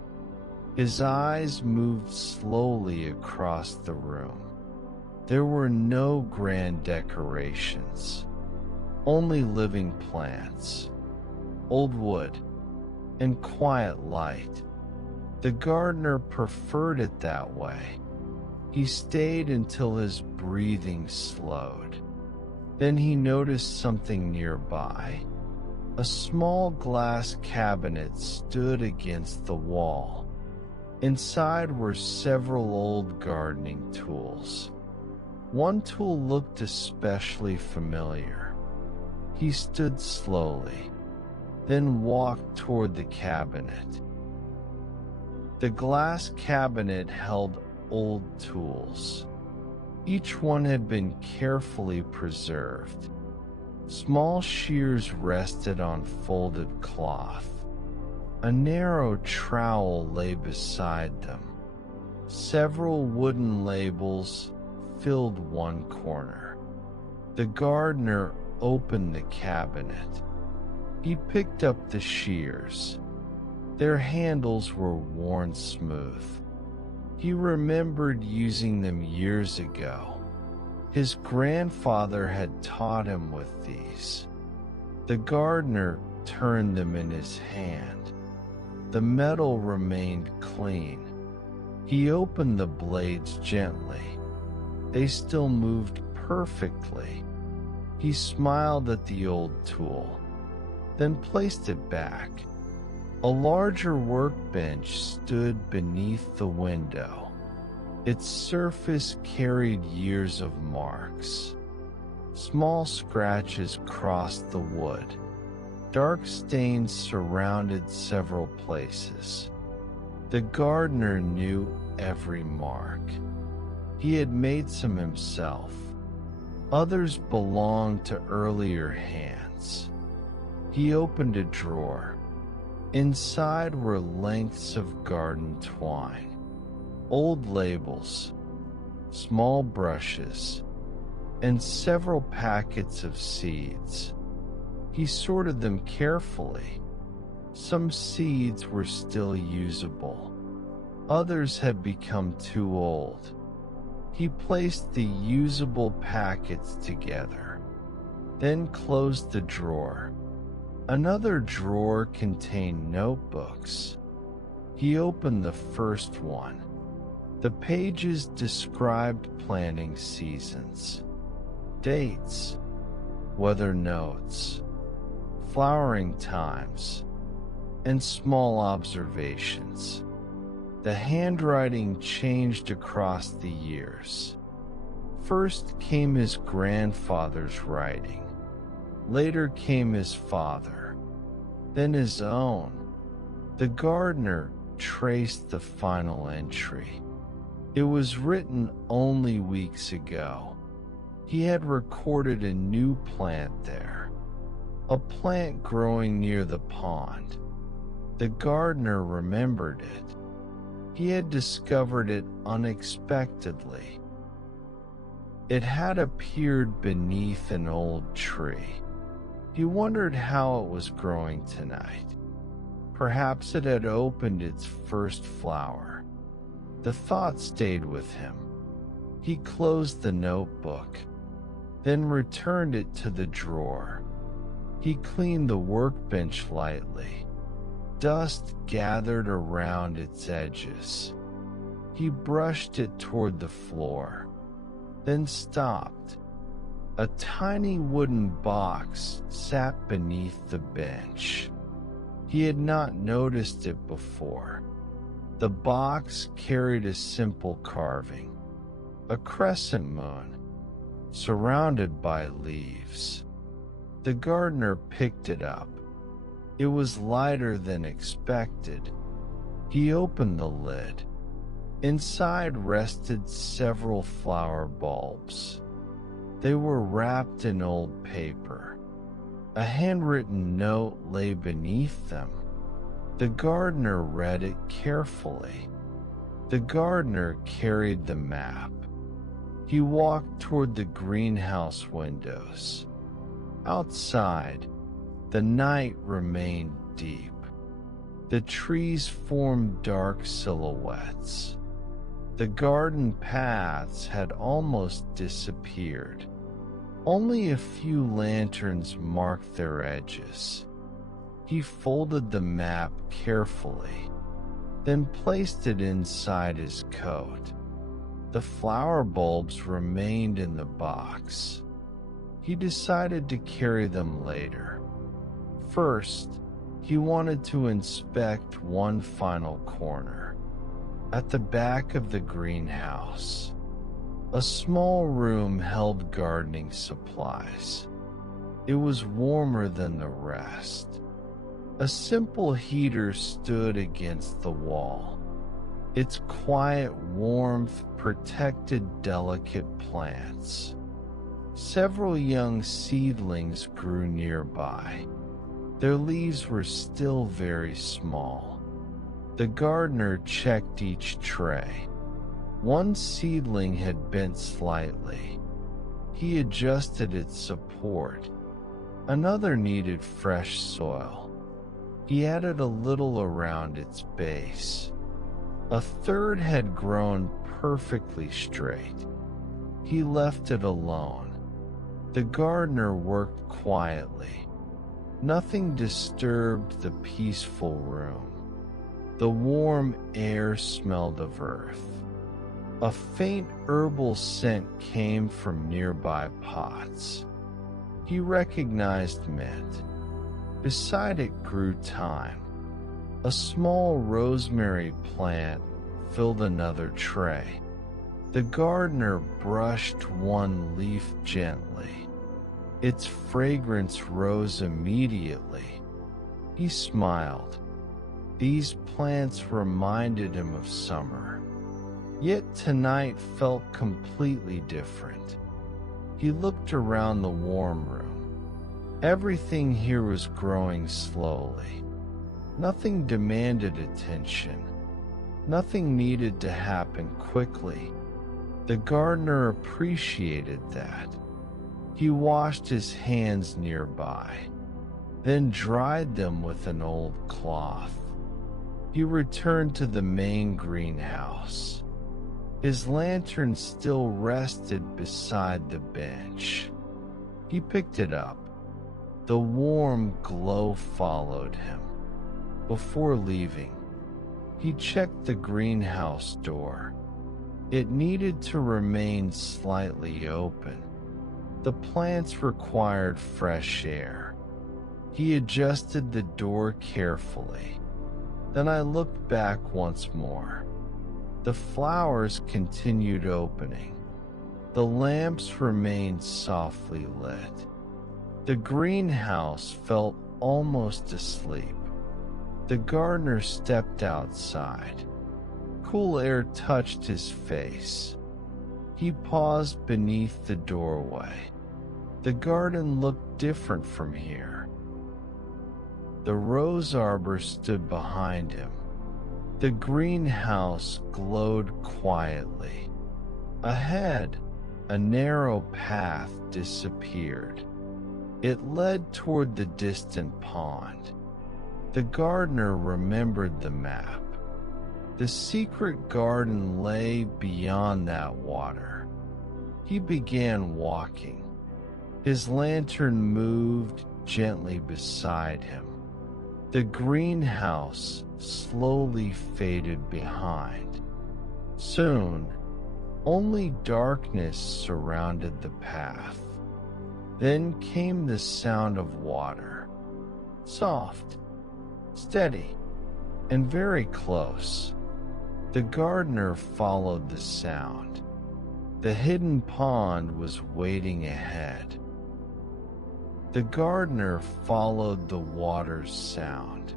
His eyes moved slowly across the room. There were no grand decorations, only living plants, old wood, and quiet light. The gardener preferred it that way. He stayed until his breathing slowed. Then he noticed something nearby. A small glass cabinet stood against the wall. Inside were several old gardening tools. One tool looked especially familiar. He stood slowly, then walked toward the cabinet. The glass cabinet held old tools. Each one had been carefully preserved. Small shears rested on folded cloth. A narrow trowel lay beside them. Several wooden labels filled one corner. The gardener opened the cabinet. He picked up the shears. Their handles were worn smooth. He remembered using them years ago. His grandfather had taught him with these. The gardener turned them in his hand. The metal remained clean. He opened the blades gently. They still moved perfectly. He smiled at the old tool. then placed it back. A larger workbench stood beneath the window. Its surface carried years of marks. Small scratches crossed the wood. Dark stains surrounded several places. The gardener knew every mark. He had made some himself. Others belonged to earlier hands. He opened a drawer. Inside were lengths of garden twine, old labels, small brushes, and several packets of seeds. He sorted them carefully. Some seeds were still usable. Others had become too old. He placed the usable packets together, then closed the drawer. Another drawer contained notebooks. He opened the first one. The pages described planting seasons, dates, weather notes, flowering times, and small observations. The handwriting changed across the years. First came his grandfather's writing. Later came his father, then his own. The gardener traced the final entry. It was written only weeks ago. He had recorded a new plant there, a plant growing near the pond. The gardener remembered it. He had discovered it unexpectedly. It had appeared beneath an old tree. He wondered how it was growing tonight. Perhaps it had opened its first flower. The thought stayed with him. He closed the notebook, then returned it to the drawer. He cleaned the workbench lightly. Dust gathered around its edges. He brushed it toward the floor, then stopped. A tiny wooden box sat beneath the bench. He had not noticed it before. The box carried a simple carving, a crescent moon, surrounded by leaves. The gardener picked it up. It was lighter than expected. He opened the lid. Inside rested several flower bulbs. They were wrapped in old paper. A handwritten note lay beneath them. The gardener read it carefully. The gardener carried the map. He walked toward the greenhouse windows. Outside, the night remained deep. The trees formed dark silhouettes. The garden paths had almost disappeared. Only a few lanterns marked their edges. He folded the map carefully, then placed it inside his coat. The flower bulbs remained in the box. He decided to carry them later. First, he wanted to inspect one final corner. At the back of the greenhouse, a small room held gardening supplies. It was warmer than the rest. A simple heater stood against the wall. Its quiet warmth protected delicate plants. Several young seedlings grew nearby. Their leaves were still very small. The gardener checked each tray. One seedling had bent slightly. He adjusted its support. Another needed fresh soil. He added a little around its base. A third had grown perfectly straight. He left it alone. The gardener worked quietly. Nothing disturbed the peaceful room. The warm air smelled of earth. A faint herbal scent came from nearby pots. He recognized mint. Beside it grew thyme. A small rosemary plant filled another tray. The gardener brushed one leaf gently. Its fragrance rose immediately. He smiled. These plants reminded him of summer. Yet tonight felt completely different. He looked around the warm room. Everything here was growing slowly. Nothing demanded attention. Nothing needed to happen quickly. The gardener appreciated that. He washed his hands nearby, then dried them with an old cloth. He returned to the main greenhouse. His lantern still rested beside the bench. He picked it up. The warm glow followed him. Before leaving, he checked the greenhouse door. It needed to remain slightly open. The plants required fresh air. He adjusted the door carefully. Then I looked back once more. The flowers continued opening. The lamps remained softly lit. The greenhouse felt almost asleep. The gardener stepped outside. Cool air touched his face. He paused beneath the doorway. The garden looked different from here. The rose arbor stood behind him. The greenhouse glowed quietly. Ahead, a narrow path disappeared. It led toward the distant pond. The gardener remembered the map. The secret garden lay beyond that water. He began walking. His lantern moved gently beside him. The greenhouse slowly faded behind. Soon, only darkness surrounded the path. Then came the sound of water. Soft, steady, and very close. The gardener followed the sound. The hidden pond was waiting ahead. The gardener followed the water's sound.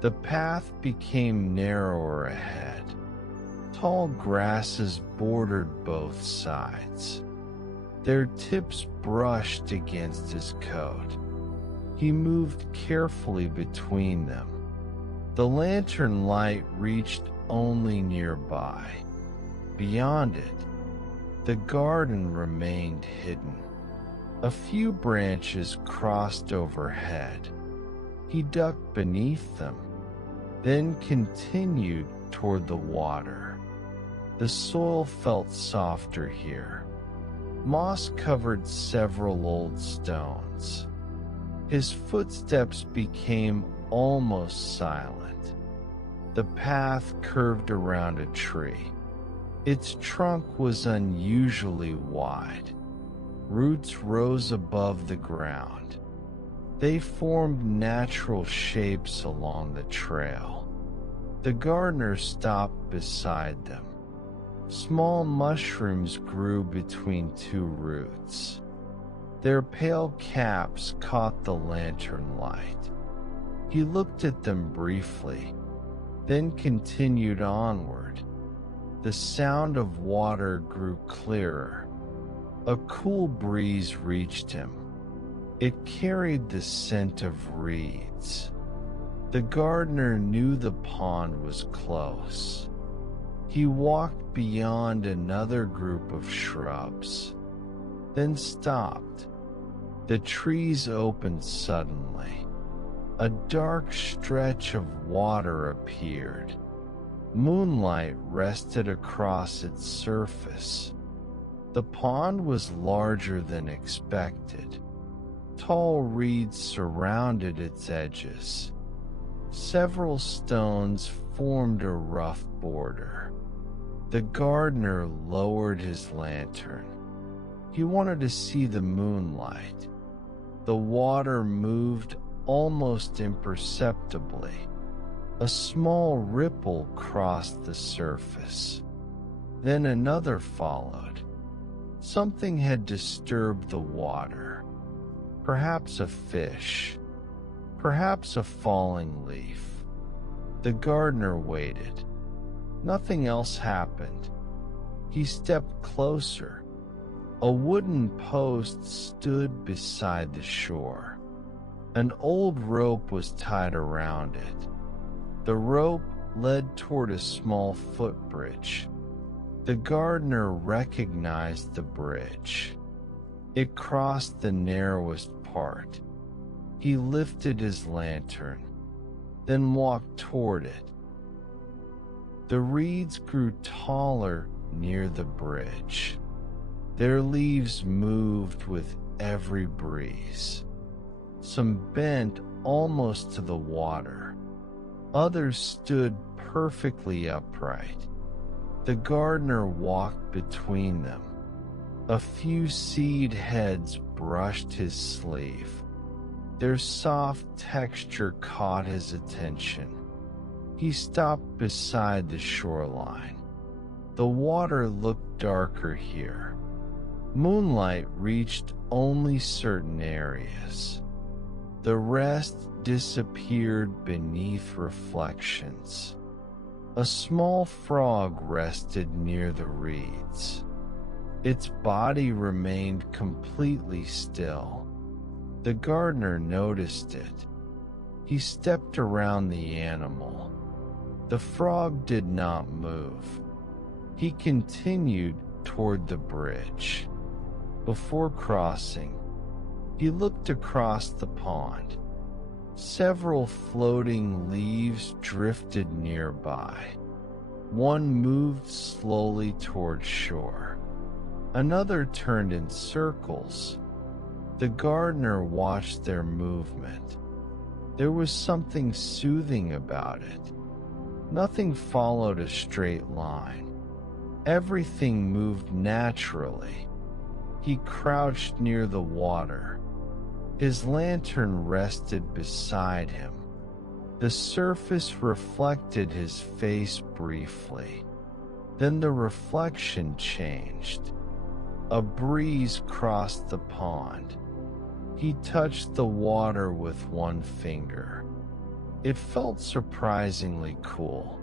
The path became narrower ahead. Tall grasses bordered both sides. Their tips brushed against his coat. He moved carefully between them. The lantern light reached only nearby. Beyond it, the garden remained hidden. A few branches crossed overhead. He ducked beneath them, then continued toward the water. The soil felt softer here. Moss covered several old stones. His footsteps became almost silent. The path curved around a tree. Its trunk was unusually wide. Roots rose above the ground. They formed natural shapes along the trail. The gardener stopped beside them. Small mushrooms grew between two roots. Their pale caps caught the lantern light. He looked at them briefly, then continued onward. The sound of water grew clearer. A cool breeze reached him. It carried the scent of reeds. The gardener knew the pond was close. He walked beyond another group of shrubs, then stopped. The trees opened suddenly. A dark stretch of water appeared. Moonlight rested across its surface. The pond was larger than expected. Tall reeds surrounded its edges. Several stones formed a rough border. The gardener lowered his lantern. He wanted to see the moonlight. The water moved almost imperceptibly. A small ripple crossed the surface. Then another followed. Something had disturbed the water. Perhaps a fish. Perhaps a falling leaf. The gardener waited. Nothing else happened. He stepped closer. A wooden post stood beside the shore. An old rope was tied around it. The rope led toward a small footbridge. The gardener recognized the bridge. It crossed the narrowest part. He lifted his lantern, then walked toward it. The reeds grew taller near the bridge. Their leaves moved with every breeze. Some bent almost to the water. Others stood perfectly upright. The gardener walked between them. A few seed heads brushed his sleeve. Their soft texture caught his attention. He stopped beside the shoreline. The water looked darker here. Moonlight reached only certain areas. The rest disappeared beneath reflections. A small frog rested near the reeds. Its body remained completely still. The gardener noticed it. He stepped around the animal. The frog did not move. He continued toward the bridge. Before crossing, he looked across the pond. Several floating leaves drifted nearby. One moved slowly toward shore. Another turned in circles. The gardener watched their movement. There was something soothing about it. Nothing followed a straight line. Everything moved naturally. He crouched near the water. His lantern rested beside him. The surface reflected his face briefly. Then the reflection changed. A breeze crossed the pond. He touched the water with one finger. It felt surprisingly cool.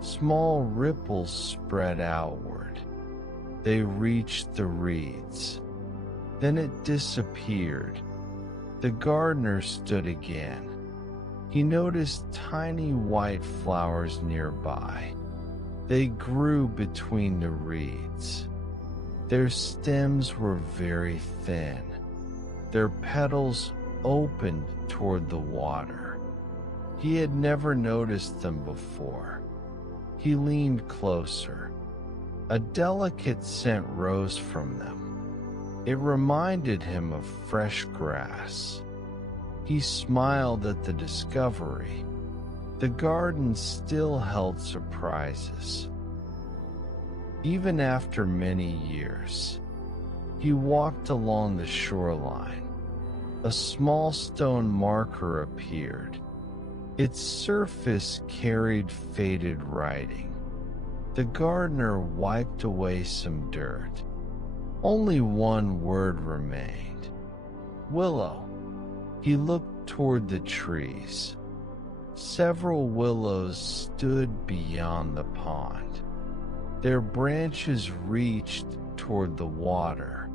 Small ripples spread outward. They reached the reeds. Then it disappeared. The gardener stood again. He noticed tiny white flowers nearby. They grew between the reeds. Their stems were very thin. Their petals opened toward the water. He had never noticed them before. He leaned closer. A delicate scent rose from them. It reminded him of fresh grass. He smiled at the discovery. The garden still held surprises. Even after many years, he walked along the shoreline. A small stone marker appeared. Its surface carried faded writing. The gardener wiped away some dirt. Only one word remained. Willow. He looked toward the trees. Several willows stood beyond the pond. Their branches reached toward the water.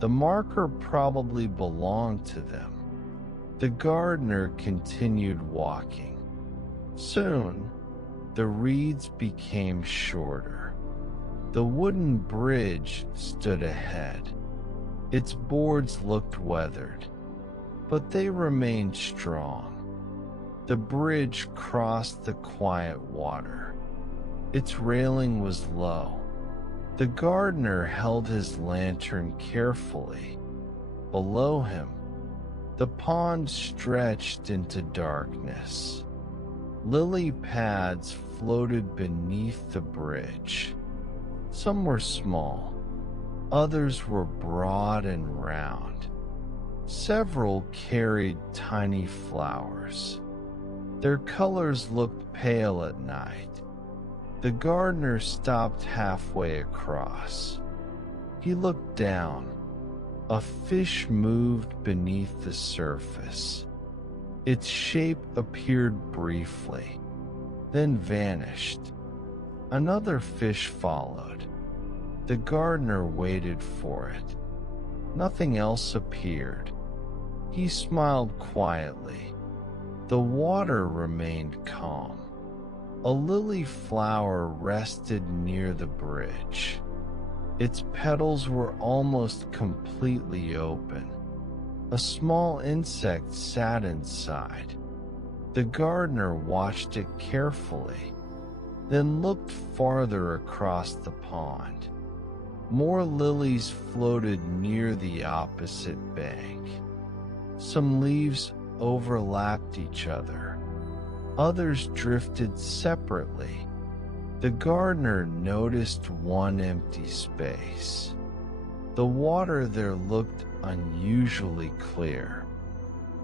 The marker probably belonged to them. The gardener continued walking. Soon, the reeds became shorter. The wooden bridge stood ahead. Its boards looked weathered, but they remained strong. The bridge crossed the quiet water. Its railing was low. The gardener held his lantern carefully. Below him, the pond stretched into darkness. Lily pads floated beneath the bridge. Some were small, others were broad and round. Several carried tiny flowers. Their colors looked pale at night. The gardener stopped halfway across. He looked down. A fish moved beneath the surface. Its shape appeared briefly, then vanished. Another fish followed. The gardener waited for it. Nothing else appeared. He smiled quietly. The water remained calm. A lily flower rested near the bridge. Its petals were almost completely open. A small insect sat inside. The gardener watched it carefully, then looked farther across the pond. More lilies floated near the opposite bank. Some leaves overlapped each other. Others drifted separately. The gardener noticed one empty space. The water there looked unusually clear.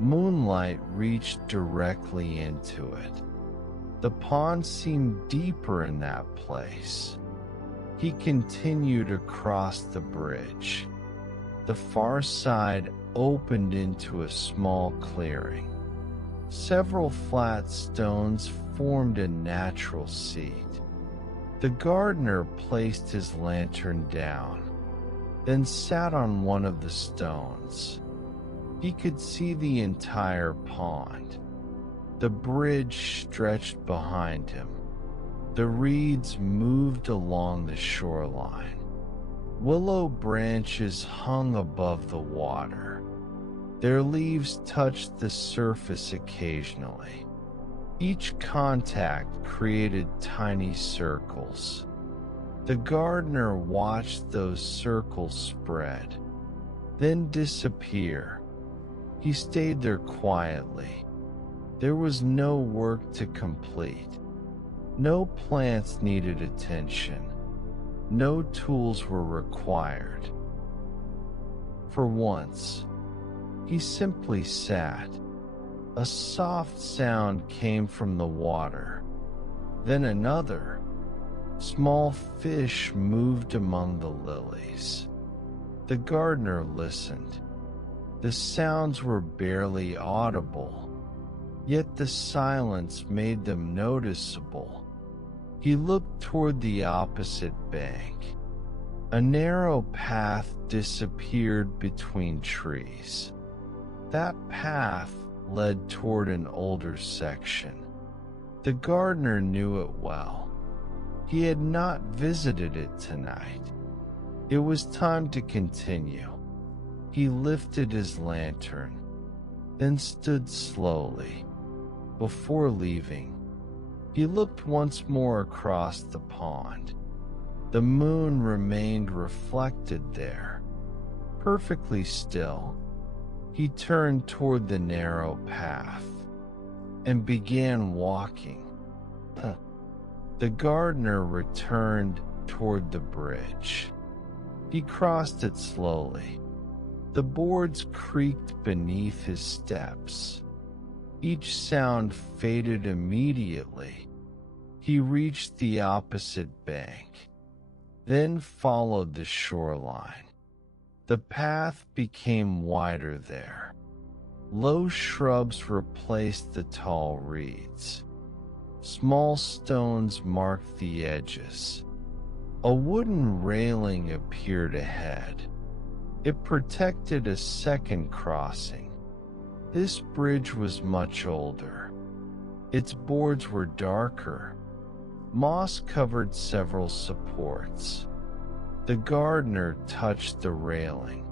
Moonlight reached directly into it. The pond seemed deeper in that place. He continued across the bridge. The far side opened into a small clearing. Several flat stones formed a natural seat. The gardener placed his lantern down, then sat on one of the stones. He could see the entire pond. The bridge stretched behind him. The reeds moved along the shoreline. Willow branches hung above the water. Their leaves touched the surface occasionally. Each contact created tiny circles. The gardener watched those circles spread, then disappear. He stayed there quietly. There was no work to complete. No plants needed attention. No tools were required. For once, he simply sat. A soft sound came from the water. Then another. Small fish moved among the lilies. The gardener listened. The sounds were barely audible, yet the silence made them noticeable. He looked toward the opposite bank. A narrow path disappeared between trees. That path led toward an older section. The gardener knew it well. He had not visited it tonight. It was time to continue. He lifted his lantern, then stood slowly. Before leaving, he looked once more across the pond. The moon remained reflected there, perfectly still. He turned toward the narrow path and began walking. The gardener returned toward the bridge. He crossed it slowly. The boards creaked beneath his steps. Each sound faded immediately. He reached the opposite bank, then followed the shoreline. The path became wider there. Low shrubs replaced the tall reeds. Small stones marked the edges. A wooden railing appeared ahead. It protected a second crossing. This bridge was much older. Its boards were darker. Moss covered several supports. The gardener touched the railing.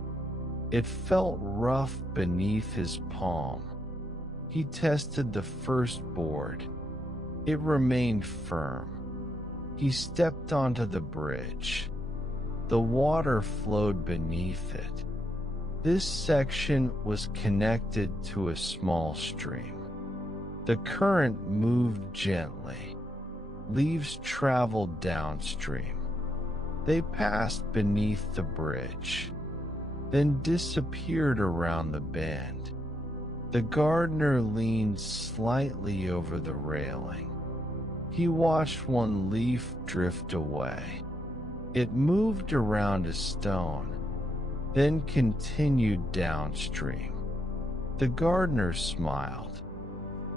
It felt rough beneath his palm. He tested the first board. It remained firm. He stepped onto the bridge. The water flowed beneath it. This section was connected to a small stream. The current moved gently. Leaves traveled downstream. They passed beneath the bridge. then disappeared around the bend. The gardener leaned slightly over the railing. He watched one leaf drift away. It moved around a stone, then continued downstream. The gardener smiled.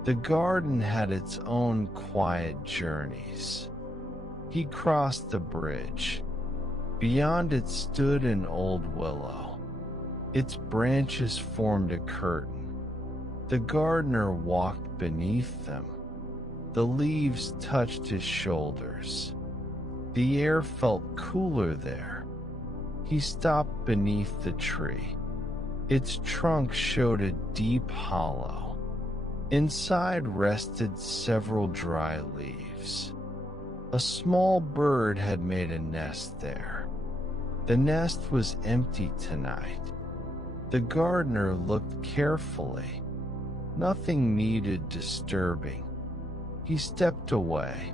The garden had its own quiet journeys. He crossed the bridge. Beyond it stood an old willow. Its branches formed a curtain. The gardener walked beneath them. The leaves touched his shoulders. The air felt cooler there. He stopped beneath the tree. Its trunk showed a deep hollow. Inside rested several dry leaves. A small bird had made a nest there. The nest was empty tonight. The gardener looked carefully. Nothing needed disturbing. He stepped away.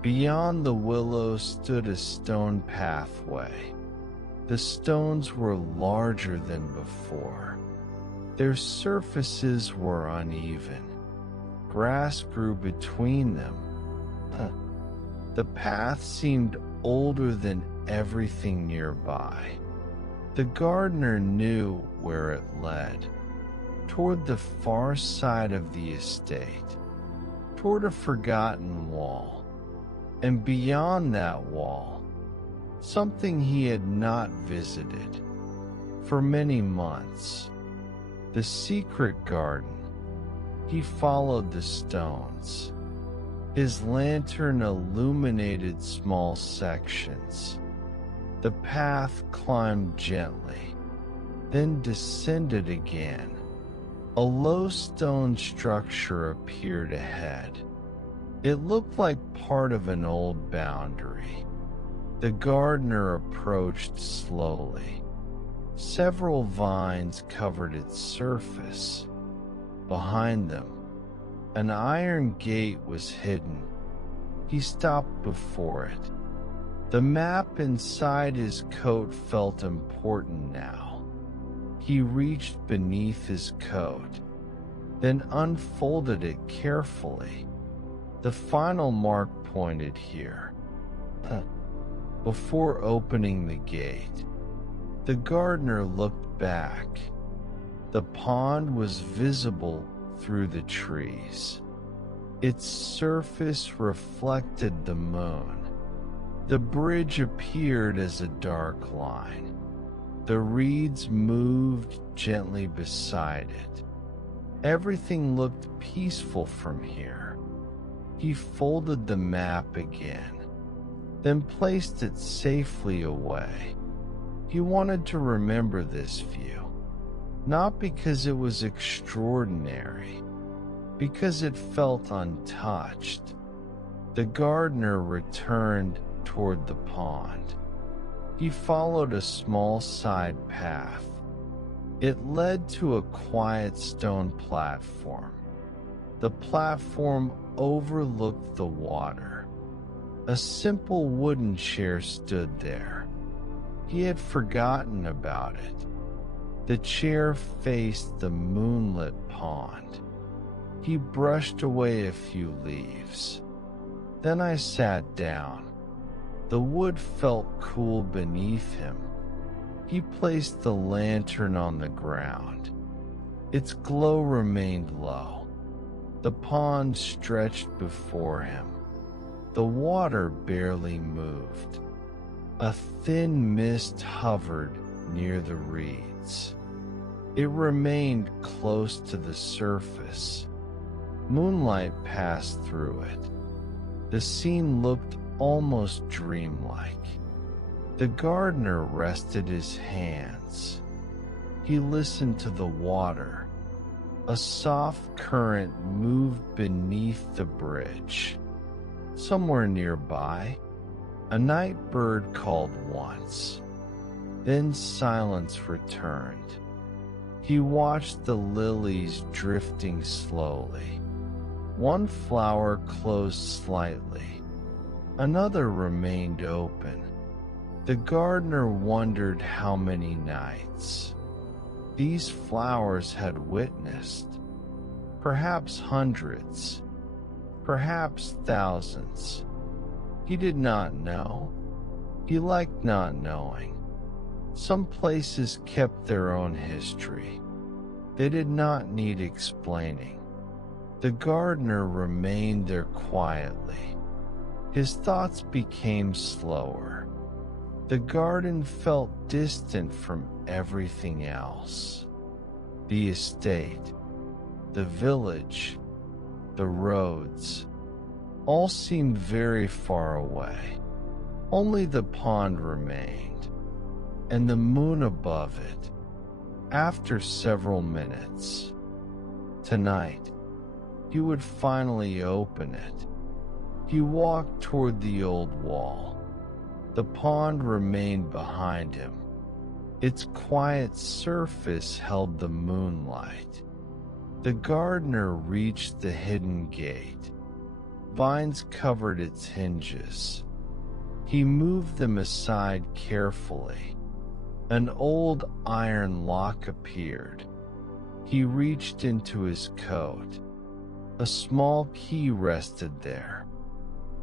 Beyond the willow stood a stone pathway. The stones were larger than before. Their surfaces were uneven. Grass grew between them. The path seemed older than everything nearby. The gardener knew where it led, toward the far side of the estate, toward a forgotten wall, and beyond that wall, something he had not visited for many months. The secret garden. He followed the stones. His lantern illuminated small sections. The path climbed gently, then descended again. A low stone structure appeared ahead. It looked like part of an old boundary. The gardener approached slowly. Several vines covered its surface. Behind them, an iron gate was hidden. He stopped before it. The map inside his coat felt important now. He reached beneath his coat, then unfolded it carefully. The final mark pointed here. Before opening the gate, the gardener looked back. The pond was visible through the trees. Its surface reflected the moon. The bridge appeared as a dark line. The reeds moved gently beside it. Everything looked peaceful from here. He folded the map again, then placed it safely away. He wanted to remember this view, not because it was extraordinary, because it felt untouched. The gardener returned toward the pond. He followed a small side path. It led to a quiet stone platform. The platform overlooked the water. A simple wooden chair stood there. He had forgotten about it. The chair faced the moonlit pond. He brushed away a few leaves. Then I sat down. The wood felt cool beneath him. He placed the lantern on the ground. Its glow remained low. The pond stretched before him. The water barely moved. A thin mist hovered near the reeds. It remained close to the surface. Moonlight passed through it. The scene looked almost dreamlike. The gardener rested his hands. He listened to the water. A soft current moved beneath the bridge. Somewhere nearby, a night bird called once. Then silence returned. He watched the lilies drifting slowly. One flower closed slightly. Another remained open. The gardener wondered how many nights these flowers had witnessed. Perhaps hundreds, perhaps thousands. He did not know. He liked not knowing. Some places kept their own history. They did not need explaining. The gardener remained there quietly. His thoughts became slower. The garden felt distant from everything else. The estate, the village, the roads, all seemed very far away. Only the pond remained, and the moon above it. After several minutes, tonight, he would finally open it. He walked toward the old wall. The pond remained behind him. Its quiet surface held the moonlight. The gardener reached the hidden gate. Vines covered its hinges. He moved them aside carefully. An old iron lock appeared. He reached into his coat. A small key rested there.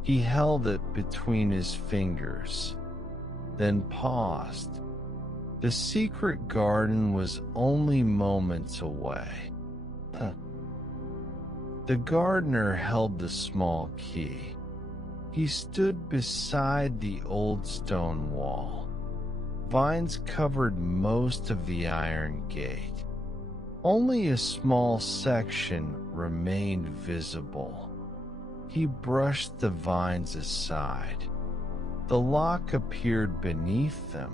He held it between his fingers, then paused. The secret garden was only moments away. The gardener held the small key. He stood beside the old stone wall. Vines covered most of the iron gate. Only a small section remained visible. He brushed the vines aside. The lock appeared beneath them.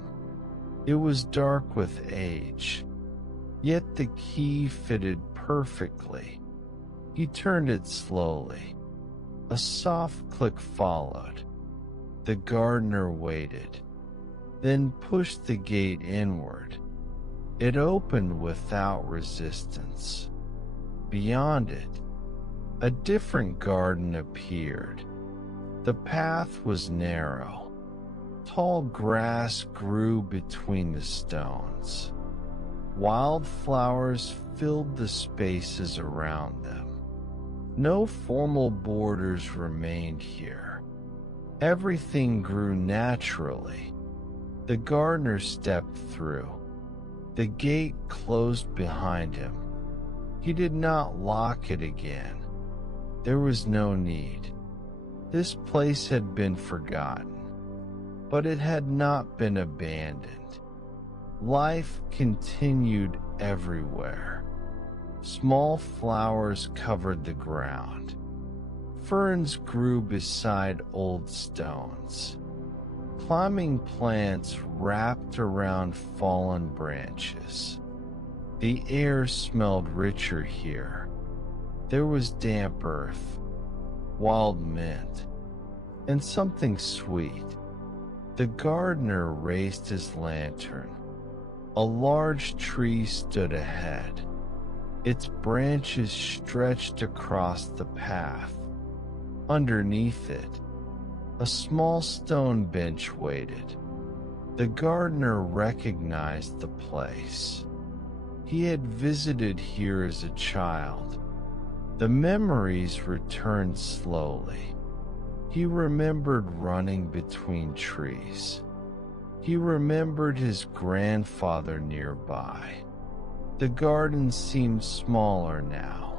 It was dark with age, yet the key fitted perfectly. He turned it slowly. A soft click followed. The gardener waited, then pushed the gate inward. It opened without resistance. Beyond it, a different garden appeared. The path was narrow. Tall grass grew between the stones. Wildflowers filled the spaces around them. No formal borders remained here. Everything grew naturally. The gardener stepped through. The gate closed behind him. He did not lock it again. There was no need. This place had been forgotten, but it had not been abandoned. Life continued everywhere. Small flowers covered the ground. Ferns grew beside old stones. Climbing plants wrapped around fallen branches. The air smelled richer here. There was damp earth, wild mint, and something sweet. The gardener raised his lantern. A large tree stood ahead. Its branches stretched across the path. Underneath it, a small stone bench waited. The gardener recognized the place. He had visited here as a child. The memories returned slowly. He remembered running between trees. He remembered his grandfather nearby. The garden seemed smaller now,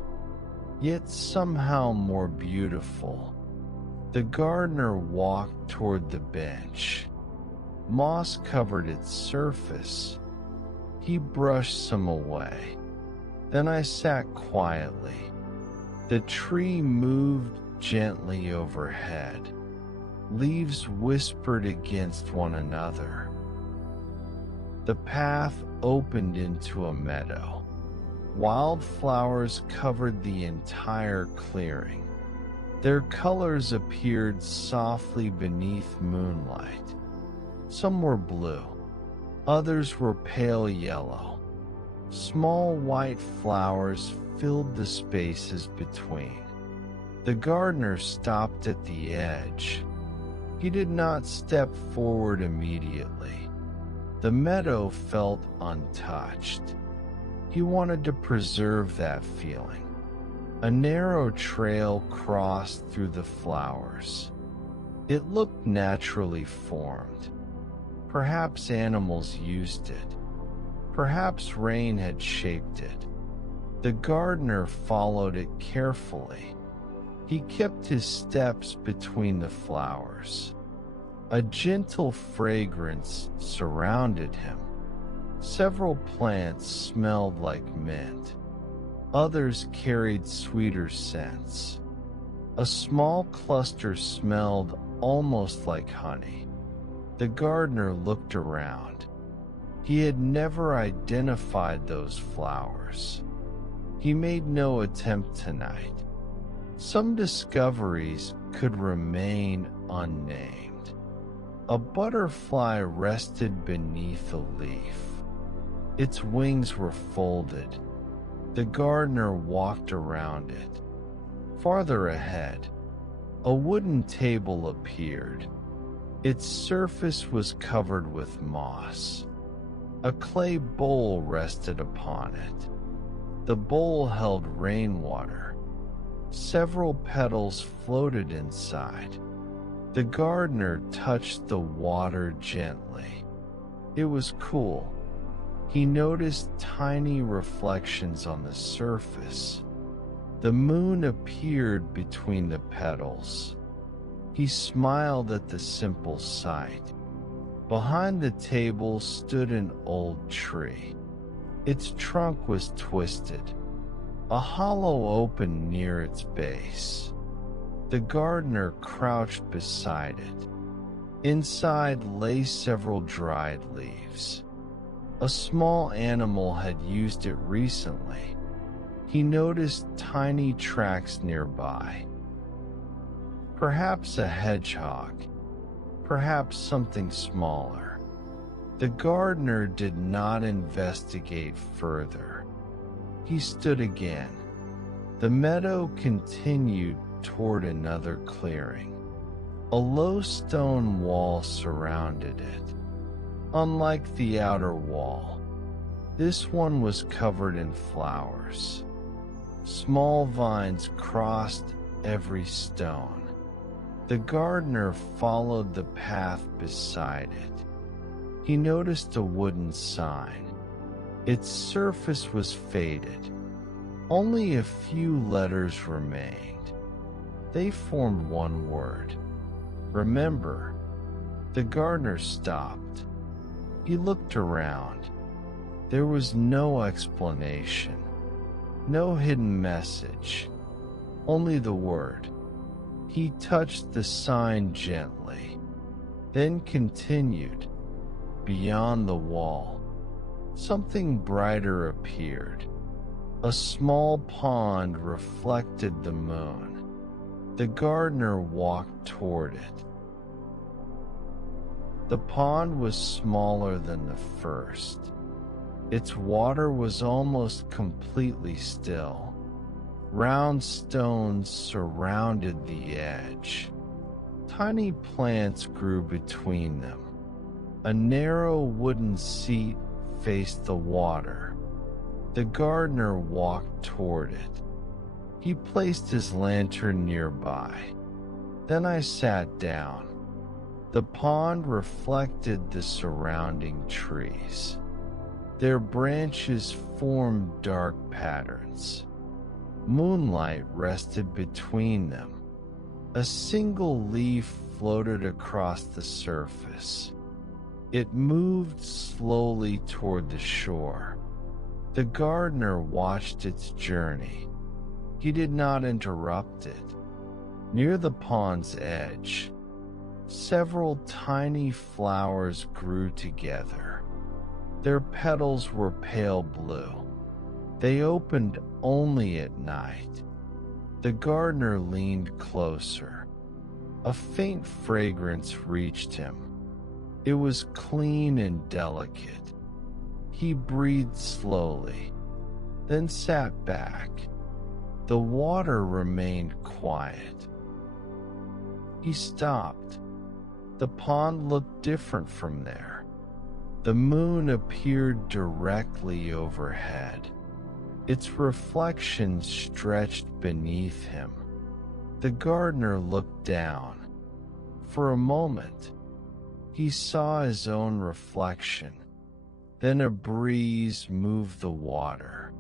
yet somehow more beautiful. The gardener walked toward the bench. Moss covered its surface. He brushed some away. Then I sat quietly. The tree moved gently overhead. Leaves whispered against one another. The path opened into a meadow. Wildflowers covered the entire clearing. Their colors appeared softly beneath moonlight. Some were blue, others were pale yellow. Small white flowers filled the spaces between. The gardener stopped at the edge. He did not step forward immediately. The meadow felt untouched. He wanted to preserve that feeling. A narrow trail crossed through the flowers. It looked naturally formed. Perhaps animals used it. Perhaps rain had shaped it. The gardener followed it carefully. He kept his steps between the flowers. A gentle fragrance surrounded him. Several plants smelled like mint. Others carried sweeter scents. A small cluster smelled almost like honey. The gardener looked around. He had never identified those flowers. He made no attempt tonight. Some discoveries could remain unnamed. A butterfly rested beneath a leaf. Its wings were folded. The gardener walked around it. Farther ahead, a wooden table appeared. Its surface was covered with moss. A clay bowl rested upon it. The bowl held rainwater. Several petals floated inside. The gardener touched the water gently. It was cool. He noticed tiny reflections on the surface. The moon appeared between the petals. He smiled at the simple sight. Behind the table stood an old tree. Its trunk was twisted. A hollow opened near its base. The gardener crouched beside it. Inside lay several dried leaves. A small animal had used it recently. He noticed tiny tracks nearby. Perhaps a hedgehog. Perhaps something smaller. The gardener did not investigate further. He stood again. The meadow continued toward another clearing. A low stone wall surrounded it. Unlike the outer wall, this one was covered in flowers. Small vines crossed every stone. The gardener followed the path beside it. He noticed a wooden sign. Its surface was faded. Only a few letters remained. They formed one word. Remember. The gardener stopped. He looked around. There was no explanation. No hidden message. Only the word. He touched the sign gently, then continued. Beyond the wall, something brighter appeared. A small pond reflected the moon. The gardener walked toward it. The pond was smaller than the first. Its water was almost completely still. Round stones surrounded the edge. Tiny plants grew between them. A narrow wooden seat faced the water. The gardener walked toward it. He placed his lantern nearby. Then I sat down. The pond reflected the surrounding trees. Their branches formed dark patterns. Moonlight rested between them. A single leaf floated across the surface. It moved slowly toward the shore. The gardener watched its journey. He did not interrupt it. Near the pond's edge, several tiny flowers grew together. Their petals were pale blue. They opened only at night. The gardener leaned closer. A faint fragrance reached him. It was clean and delicate. He breathed slowly, then sat back. The water remained quiet. He stopped. The pond looked different from there. The moon appeared directly overhead. Its reflection stretched beneath him. The gardener looked down. For a moment, he saw his own reflection. Then a breeze moved the water.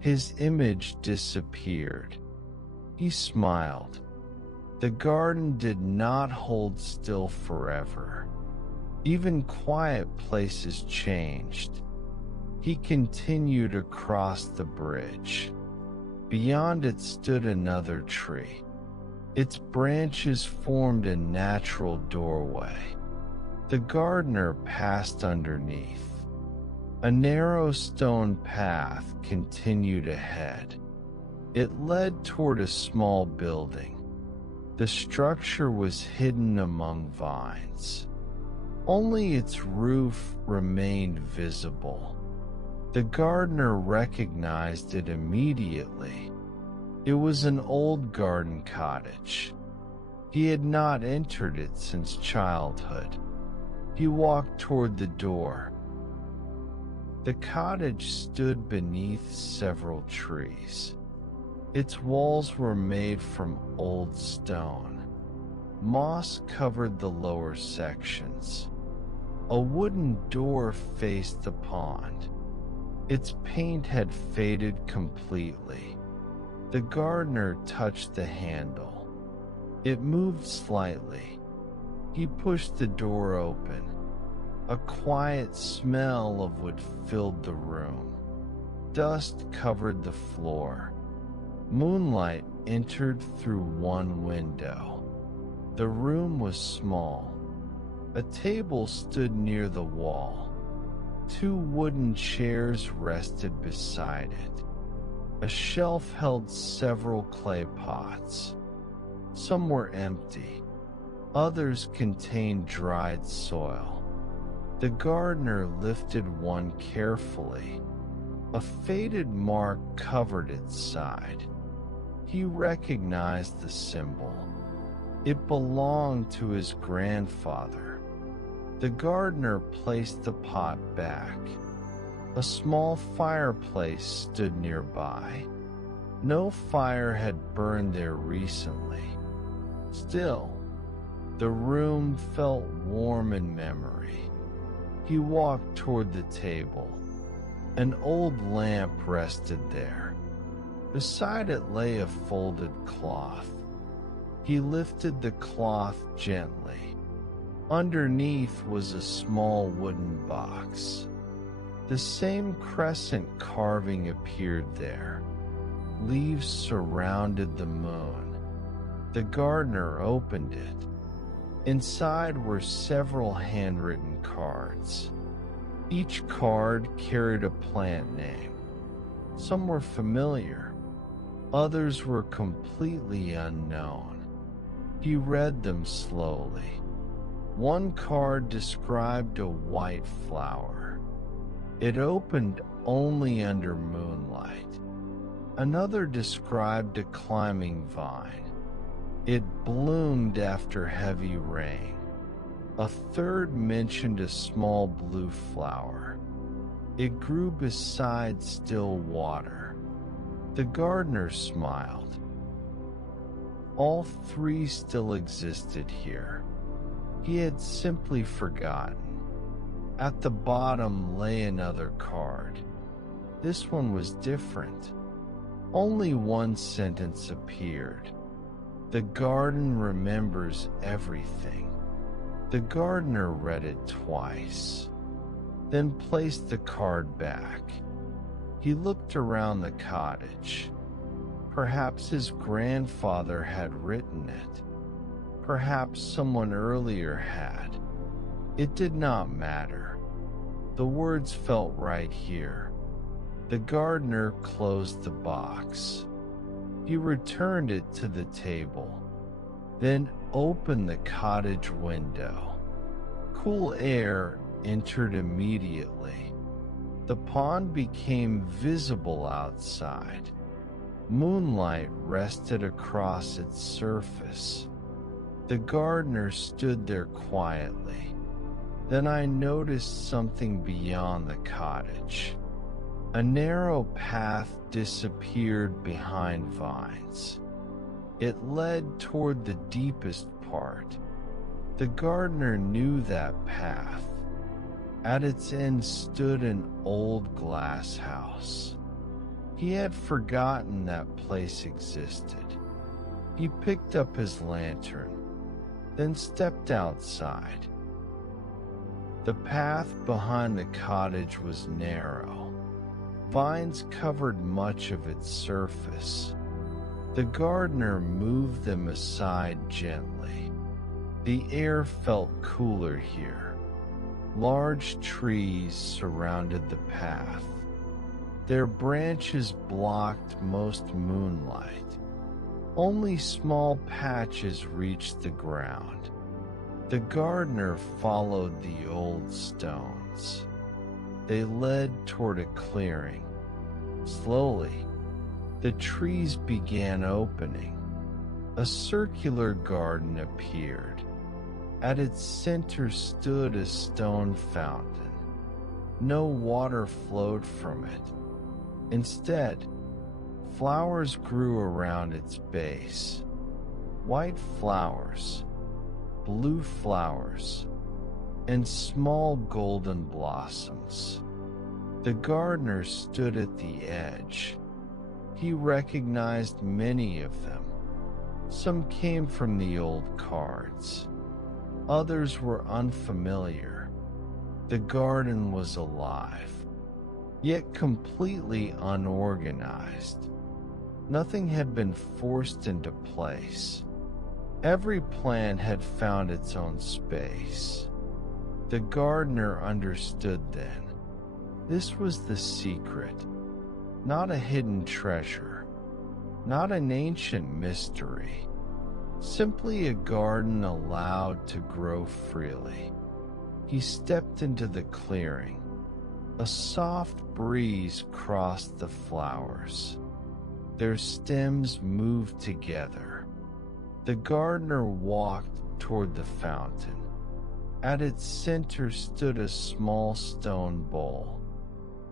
His image disappeared. He smiled. The garden did not hold still forever. Even quiet places changed. He continued across the bridge. Beyond it stood another tree. Its branches formed a natural doorway. The gardener passed underneath. A narrow stone path continued ahead. It led toward a small building. The structure was hidden among vines. Only its roof remained visible. The gardener recognized it immediately. It was an old garden cottage. He had not entered it since childhood. He walked toward the door. The cottage stood beneath several trees. Its walls were made from old stone. Moss covered the lower sections. A wooden door faced the pond. Its paint had faded completely. The gardener touched the handle. It moved slightly. He pushed the door open. A quiet smell of wood filled the room. Dust covered the floor. Moonlight entered through one window. The room was small. A table stood near the wall. Two wooden chairs rested beside it. A shelf held several clay pots. Some were empty. Others contained dried soil. The gardener lifted one carefully. A faded mark covered its side. He recognized the symbol. It belonged to his grandfather. The gardener placed the pot back. A small fireplace stood nearby. No fire had burned there recently. Still, the room felt warm in memory. He walked toward the table. An old lamp rested there. Beside it lay a folded cloth. He lifted the cloth gently. Underneath was a small wooden box. The same crescent carving appeared there. Leaves surrounded the moon. The gardener opened it. Inside were several handwritten cards. Each card carried a plant name. Some were familiar. Others were completely unknown. He read them slowly. One card described a white flower. It opened only under moonlight. Another described a climbing vine. It bloomed after heavy rain. A third mentioned a small blue flower. It grew beside still water. The gardener smiled. All three still existed here. He had simply forgotten. At the bottom lay another card. This one was different. Only one sentence appeared. The garden remembers everything. The gardener read it twice, then placed the card back. He looked around the cottage. Perhaps his grandfather had written it. Perhaps someone earlier had. It did not matter. The words felt right here. The gardener closed the box. He returned it to the table, then opened the cottage window. Cool air entered immediately. The pond became visible outside. Moonlight rested across its surface. The gardener stood there quietly. Then I noticed something beyond the cottage. A narrow path disappeared behind vines. It led toward the deepest part. The gardener knew that path. At its end stood an old glass house. He had forgotten that place existed. He picked up his lantern, then stepped outside. The path behind the cottage was narrow. Vines covered much of its surface. The gardener moved them aside gently. The air felt cooler here. Large trees surrounded the path. Their branches blocked most moonlight. Only small patches reached the ground. The gardener followed the old stones. They led toward a clearing. Slowly, the trees began opening. A circular garden appeared. At its center stood a stone fountain. No water flowed from it. Instead, flowers grew around its base. White flowers, blue flowers, and small golden blossoms. The gardener stood at the edge. He recognized many of them. Some came from the old cards. Others were unfamiliar. The garden was alive, yet completely unorganized. Nothing had been forced into place. Every plant had found its own space. The gardener understood then. This was the secret, not a hidden treasure, not an ancient mystery, simply a garden allowed to grow freely. He stepped into the clearing. A soft breeze crossed the flowers. Their stems moved together. The gardener walked toward the fountain. At its center stood a small stone bowl.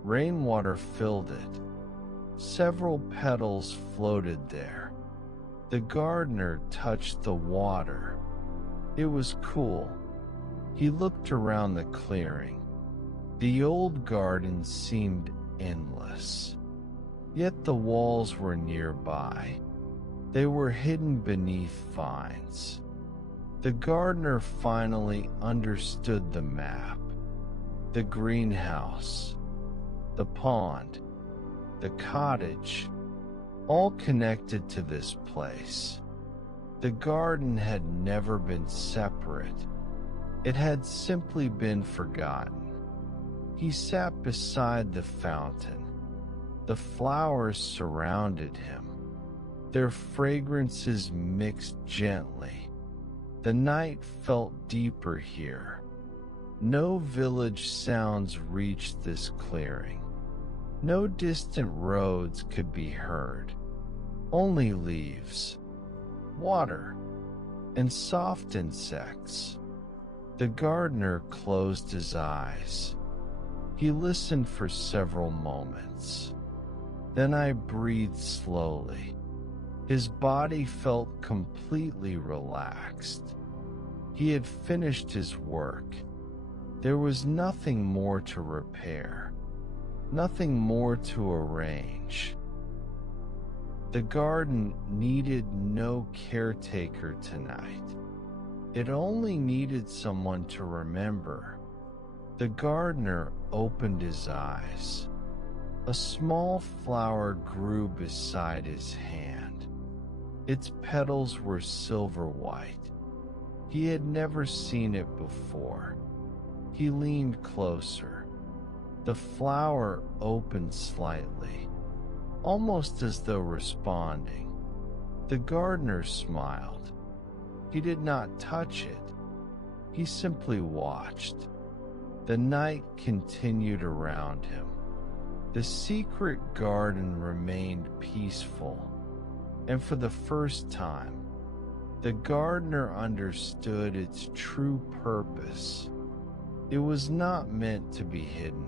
Rainwater filled it. Several petals floated there. The gardener touched the water. It was cool. He looked around the clearing. The old garden seemed endless. Yet the walls were nearby. They were hidden beneath vines. The gardener finally understood the map. The greenhouse, the pond, the cottage, all connected to this place. The garden had never been separate. It had simply been forgotten. He sat beside the fountain. The flowers surrounded him. Their fragrances mixed gently. The night felt deeper here. No village sounds reached this clearing. No distant roads could be heard. Only leaves, water, and soft insects. The gardener closed his eyes. He listened for several moments. Then I breathed slowly. His body felt completely relaxed. He had finished his work. There was nothing more to repair, nothing more to arrange. The garden needed no caretaker tonight. It only needed someone to remember. The gardener opened his eyes. A small flower grew beside his hand. Its petals were silver white. He had never seen it before. He leaned closer. The flower opened slightly, almost as though responding. The gardener smiled. He did not touch it. He simply watched. The night continued around him. The secret garden remained peaceful, and for the first time, The gardener understood its true purpose. It was not meant to be hidden.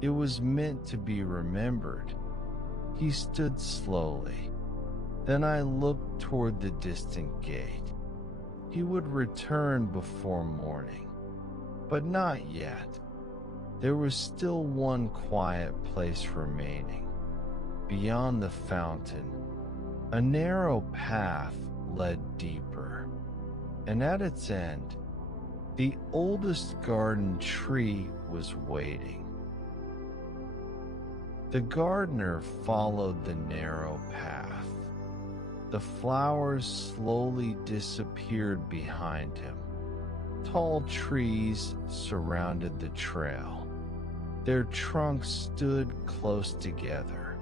It was meant to be remembered. He stood slowly. Then I looked toward the distant gate. He would return before morning. But not yet. There was still one quiet place remaining. Beyond the fountain, a narrow path led deeper. And at its end, the oldest garden tree was waiting. The gardener followed the narrow path. The flowers slowly disappeared behind him. Tall trees surrounded the trail. Their trunks stood close together.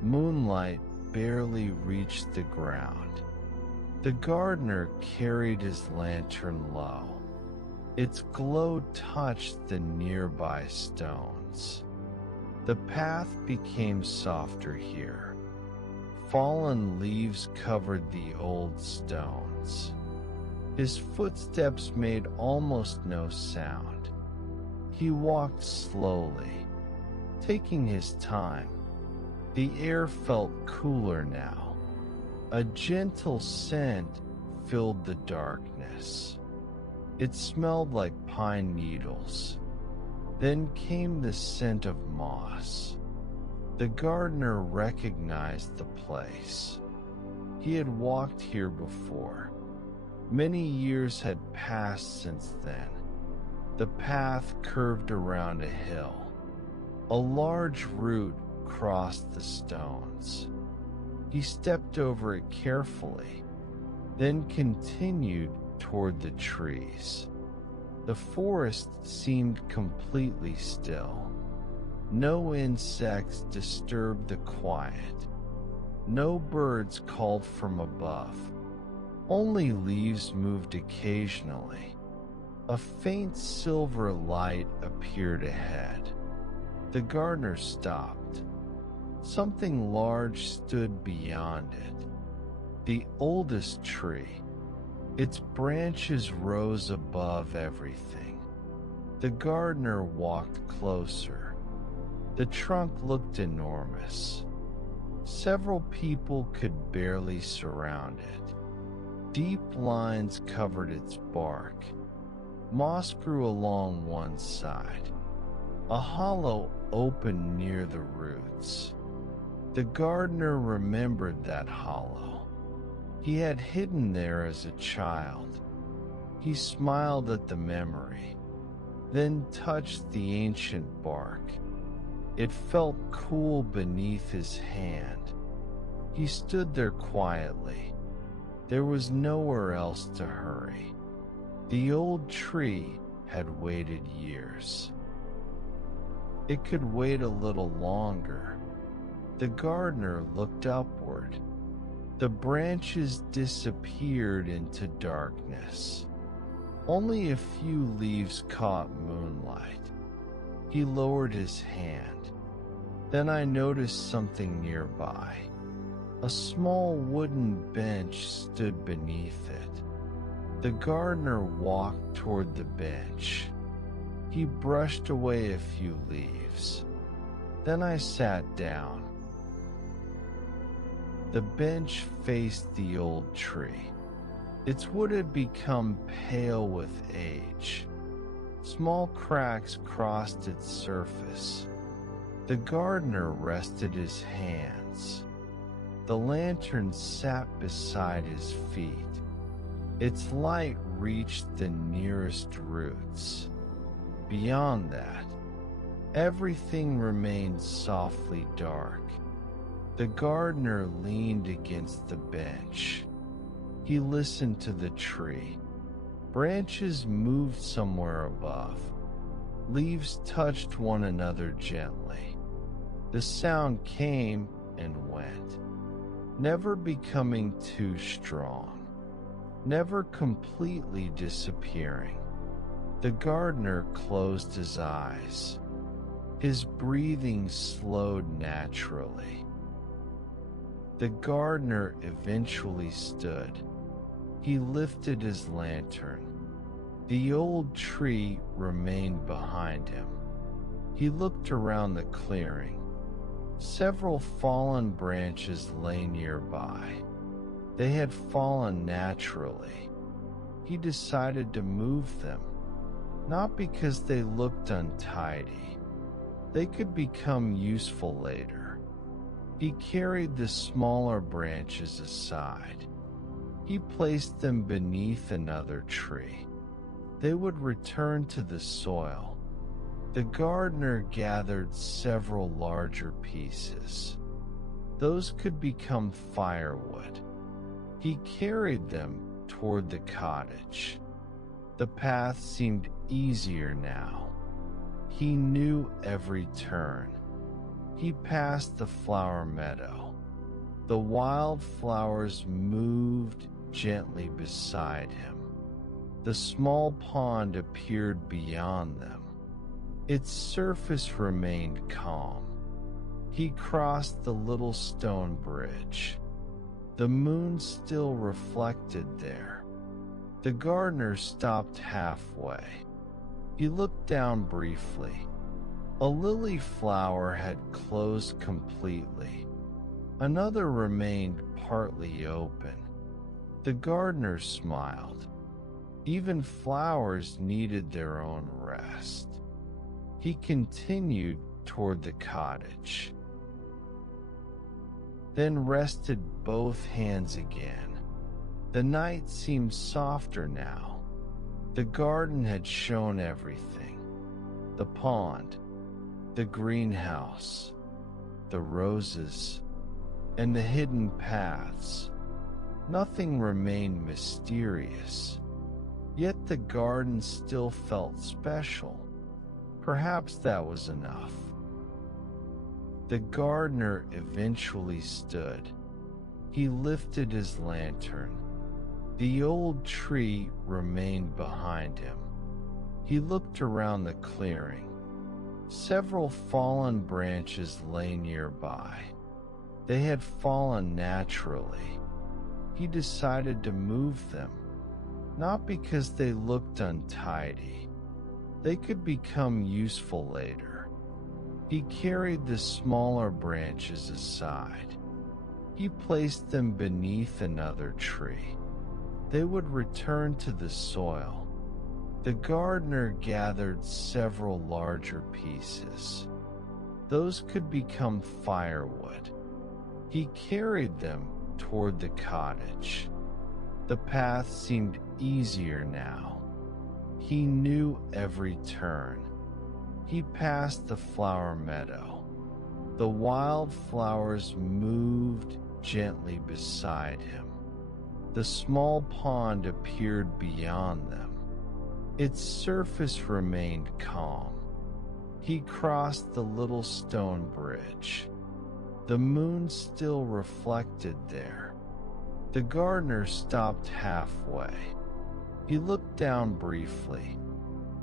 Moonlight barely reached the ground. The gardener carried his lantern low. Its glow touched the nearby stones. The path became softer here. Fallen leaves covered the old stones. His footsteps made almost no sound. He walked slowly, taking his time. The air felt cooler now. A gentle scent filled the darkness. It smelled like pine needles. Then came the scent of moss. The gardener recognized the place. He had walked here before. Many years had passed since then. The path curved around a hill. A large root crossed the stones. He stepped over it carefully, then continued toward the trees. The forest seemed completely still. No insects disturbed the quiet. No birds called from above. Only leaves moved occasionally. A faint silver light appeared ahead. The gardener stopped. Something large stood beyond it. The oldest tree. Its branches rose above everything. The gardener walked closer. The trunk looked enormous. Several people could barely surround it. Deep lines covered its bark. Moss grew along one side. A hollow opened near the roots. The gardener remembered that hollow. He had hidden there as a child. He smiled at the memory, then touched the ancient bark. It felt cool beneath his hand. He stood there quietly. There was nowhere else to hurry. The old tree had waited years. It could wait a little longer. The gardener looked upward. The branches disappeared into darkness. Only a few leaves caught moonlight. He lowered his hand. Then I noticed something nearby. A small wooden bench stood beneath it. The gardener walked toward the bench. He brushed away a few leaves. Then I sat down. The bench faced the old tree. Its wood had become pale with age. Small cracks crossed its surface. The gardener rested his hands. The lantern sat beside his feet. Its light reached the nearest roots. Beyond that, everything remained softly dark. The gardener leaned against the bench. He listened to the tree. Branches moved somewhere above. Leaves touched one another gently. The sound came and went, never becoming too strong, never completely disappearing. The gardener closed his eyes. His breathing slowed naturally. The gardener eventually stood. He lifted his lantern. The old tree remained behind him. He looked around the clearing. Several fallen branches lay nearby. They had fallen naturally. He decided to move them, not because they looked untidy. They could become useful later. He carried the smaller branches aside. He placed them beneath another tree. They would return to the soil. The gardener gathered several larger pieces. Those could become firewood. He carried them toward the cottage. The path seemed easier now. He knew every turn. He passed the flower meadow. The wildflowers moved gently beside him. The small pond appeared beyond them. Its surface remained calm. He crossed the little stone bridge. The moon still reflected there. The gardener stopped halfway. He looked down briefly. A lily flower had closed completely. Another remained partly open. The gardener smiled. Even flowers needed their own rest. He continued toward the cottage, then rested both hands again. The night seemed softer now. The garden had shown everything: the pond, the greenhouse, the roses, and the hidden paths. Nothing remained mysterious, yet the garden still felt special. Perhaps that was enough. The gardener eventually stood. He lifted his lantern. The old tree remained behind him. He looked around the clearing. Several fallen branches lay nearby. They had fallen naturally. He decided to move them, not because they looked untidy. They could become useful later. He carried the smaller branches aside. He placed them beneath another tree. They would return to the soil. The gardener gathered several larger pieces. Those could become firewood. He carried them toward the cottage. The path seemed easier now. He knew every turn. He passed the flower meadow. The wildflowers moved gently beside him. The small pond appeared beyond them. Its surface remained calm. He crossed the little stone bridge. The moon still reflected there. The gardener stopped halfway. He looked down briefly.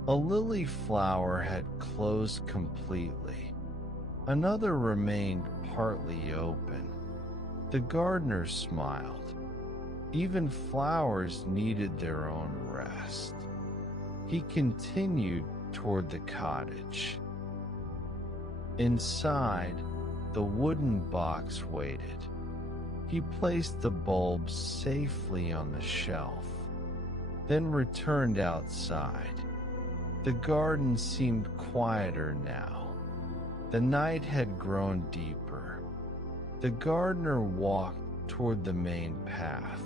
A lily flower had closed completely. Another remained partly open. The gardener smiled. Even flowers needed their own rest. He continued toward the cottage. Inside, the wooden box waited. He placed the bulbs safely on the shelf, then returned outside. The garden seemed quieter now. The night had grown deeper. The gardener walked toward the main path.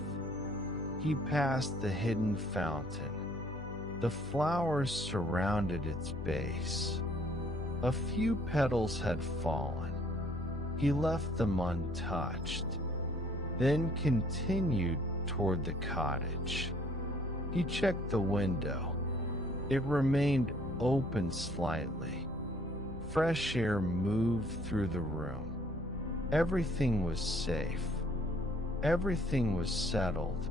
He passed the hidden fountain. The flowers surrounded its base. A few petals had fallen. He left them untouched, then continued toward the cottage. He checked the window. It remained open slightly. Fresh air moved through the room. Everything was safe. Everything was settled.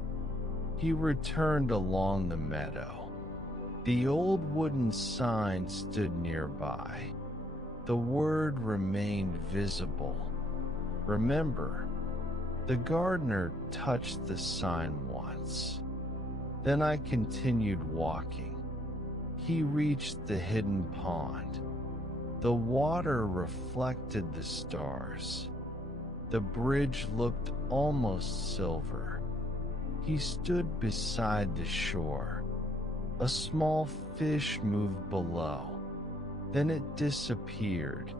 He returned along the meadow. The old wooden sign stood nearby. The word remained visible. Remember. The gardener touched the sign once. Then I continued walking. He reached the hidden pond. The water reflected the stars. The bridge looked almost silver. He stood beside the shore. A small fish moved below. Then it disappeared.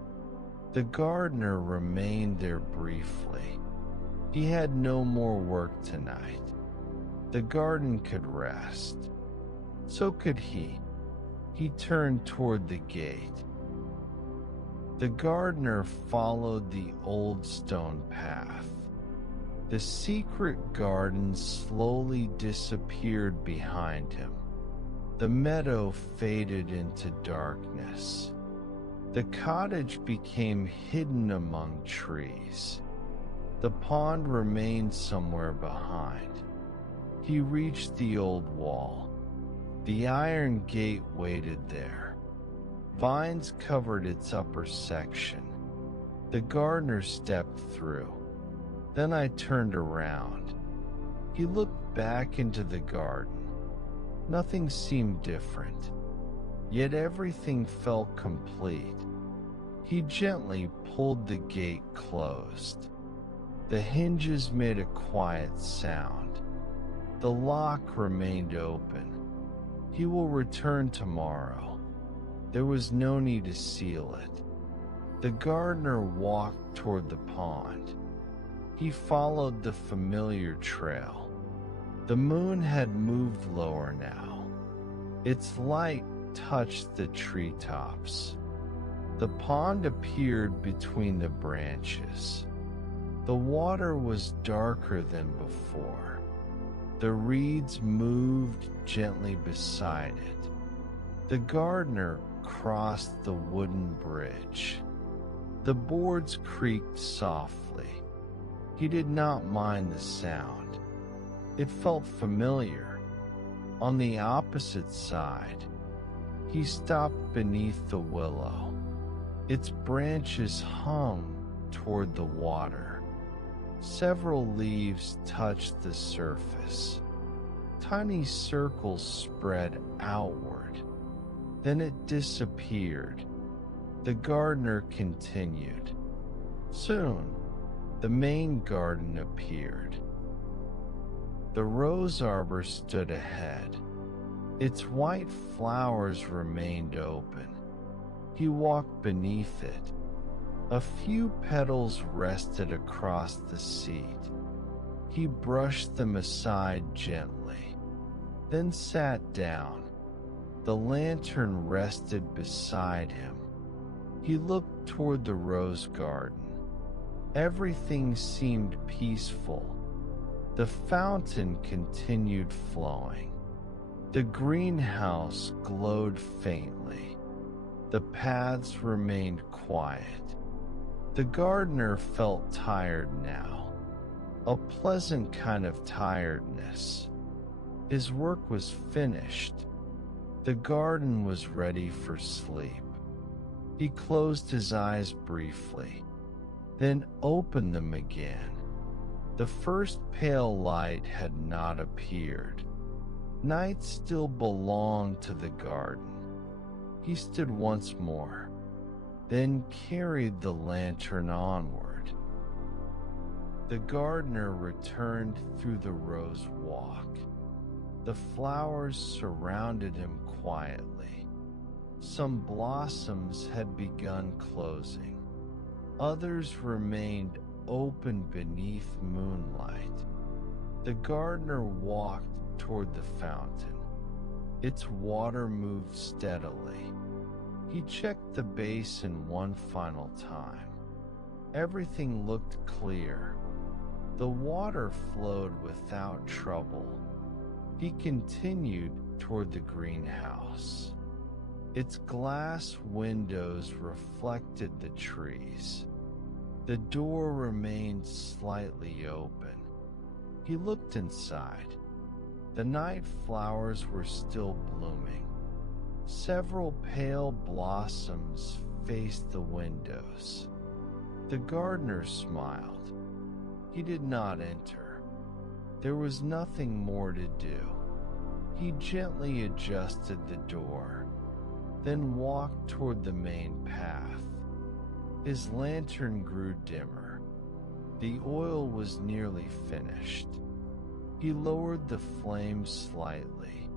The gardener remained there briefly. He had no more work tonight. The garden could rest. So could he. He turned toward the gate. The gardener followed the old stone path. The secret garden slowly disappeared behind him. The meadow faded into darkness. The cottage became hidden among trees. The pond remained somewhere behind. He reached the old wall. The iron gate waited there. Vines covered its upper section. The gardener stepped through. Then I turned around. He looked back into the garden. Nothing seemed different, yet everything felt complete. He gently pulled the gate closed. The hinges made a quiet sound. The lock remained open. He will return tomorrow. There was no need to seal it. The gardener walked toward the pond. He followed the familiar trail. The moon had moved lower now. Its light touched the treetops. The pond appeared between the branches. The water was darker than before. The reeds moved gently beside it. The gardener crossed the wooden bridge. The boards creaked softly. He did not mind the sound. It felt familiar. On the opposite side, he stopped beneath the willow. Its branches hung toward the water. Several leaves touched the surface. Tiny circles spread outward. Then it disappeared. The gardener continued. Soon, the main garden appeared. The rose arbor stood ahead. Its white flowers remained open. He walked beneath it. A few petals rested across the seat. He brushed them aside gently, then sat down. The lantern rested beside him. He looked toward the rose garden. Everything seemed peaceful. The fountain continued flowing. The greenhouse glowed faintly. The paths remained quiet. The gardener felt tired now, a pleasant kind of tiredness. His work was finished. The garden was ready for sleep. He closed his eyes briefly, then opened them again. The first pale light had not appeared. Night still belonged to the garden. He stood once more, then carried the lantern onward. The gardener returned through the rose walk. The flowers surrounded him quietly. Some blossoms had begun closing. Others remained open beneath moonlight. The gardener walked toward the fountain. Its water moved steadily. He checked the basin one final time. Everything looked clear. The water flowed without trouble. He continued toward the greenhouse. Its glass windows reflected the trees. The door remained slightly open. He looked inside. The night flowers were still blooming. Several pale blossoms faced the windows. The gardener smiled. He did not enter. There was nothing more to do. He gently adjusted the door, then walked toward the main path. His lantern grew dimmer. The oil was nearly finished. He lowered the flame slightly.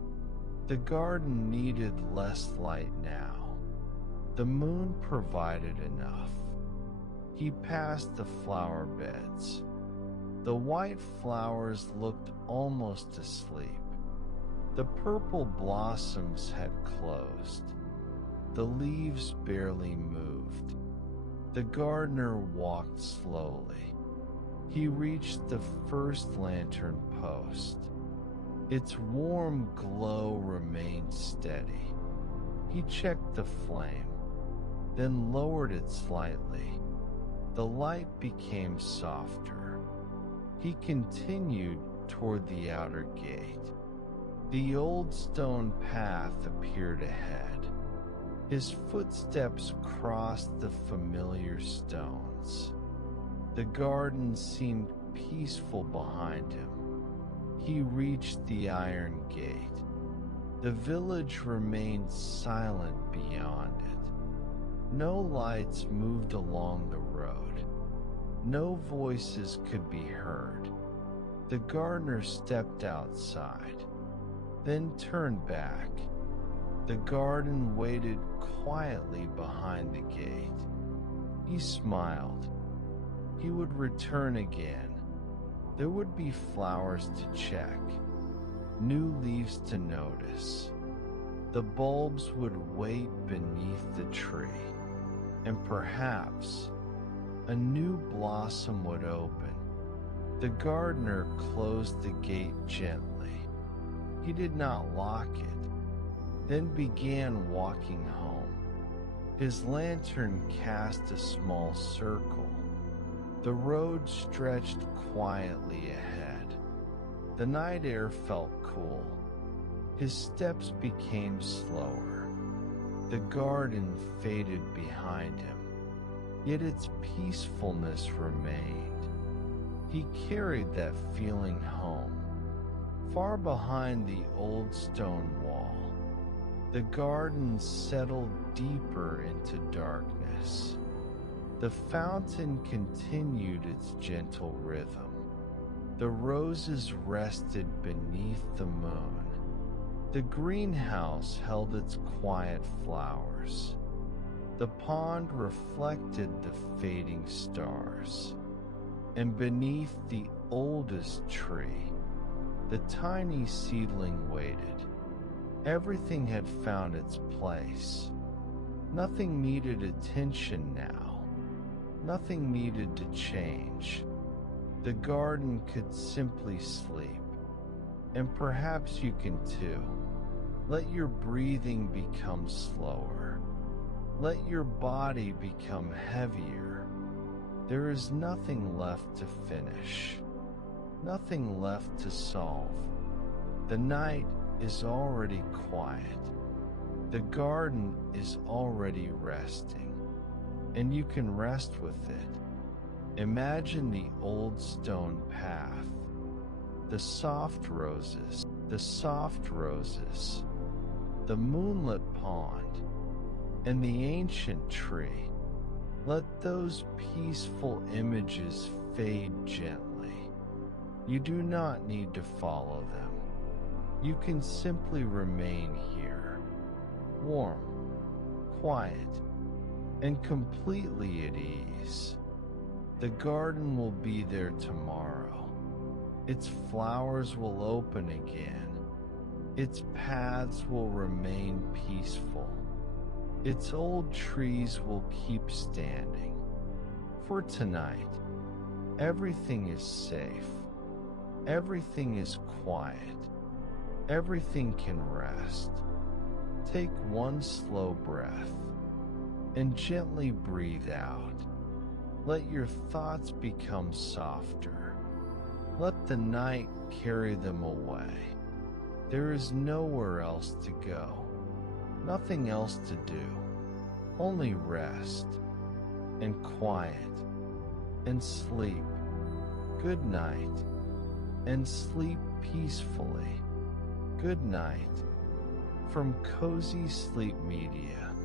The garden needed less light now. The moon provided enough. He passed the flower beds. The white flowers looked almost asleep. The purple blossoms had closed. The leaves barely moved. The gardener walked slowly. He reached the first lantern post. Its warm glow remained steady. He checked the flame, then lowered it slightly. The light became softer. He continued toward the outer gate. The old stone path appeared ahead. His footsteps crossed the familiar stones. The garden seemed peaceful behind him. He reached the iron gate. The village remained silent beyond it. No lights moved along the road. No voices could be heard. The gardener stepped outside, then turned back. The garden waited quietly behind the gate. He smiled. He would return again. There would be flowers to check, new leaves to notice. The bulbs would wait beneath the tree, and perhaps a new blossom would open. The gardener closed the gate gently. He did not lock it, then began walking home. His lantern cast a small circle. The road stretched quietly ahead. The night air felt cool. His steps became slower. The garden faded behind him, yet its peacefulness remained. He carried that feeling home, far behind the old stone wall. The garden settled deeper into darkness. The fountain continued its gentle rhythm. The roses rested beneath the moon. The greenhouse held its quiet flowers. The pond reflected the fading stars. And beneath the oldest tree, the tiny seedling waited. Everything had found its place. Nothing needed attention now. Nothing needed to change. The garden could simply sleep. And perhaps you can too. Let your breathing become slower. Let your body become heavier. There is nothing left to finish. Nothing left to solve. The night is already quiet. The garden is already resting. And you can rest with it. Imagine the old stone path, the soft roses, the moonlit pond, and the ancient tree. Let those peaceful images fade gently. You do not need to follow them. You can simply remain here, warm, quiet, and completely at ease. The garden will be there tomorrow. Its flowers will open again. Its paths will remain peaceful. Its old trees will keep standing. For tonight, everything is safe. Everything is quiet. Everything can rest. Take one slow breath and gently breathe out. Let your thoughts become softer. Let the night carry them away. There is nowhere else to go, nothing else to do, only rest and quiet and sleep. Good night and sleep peacefully. Good night from Cozy Sleep Media.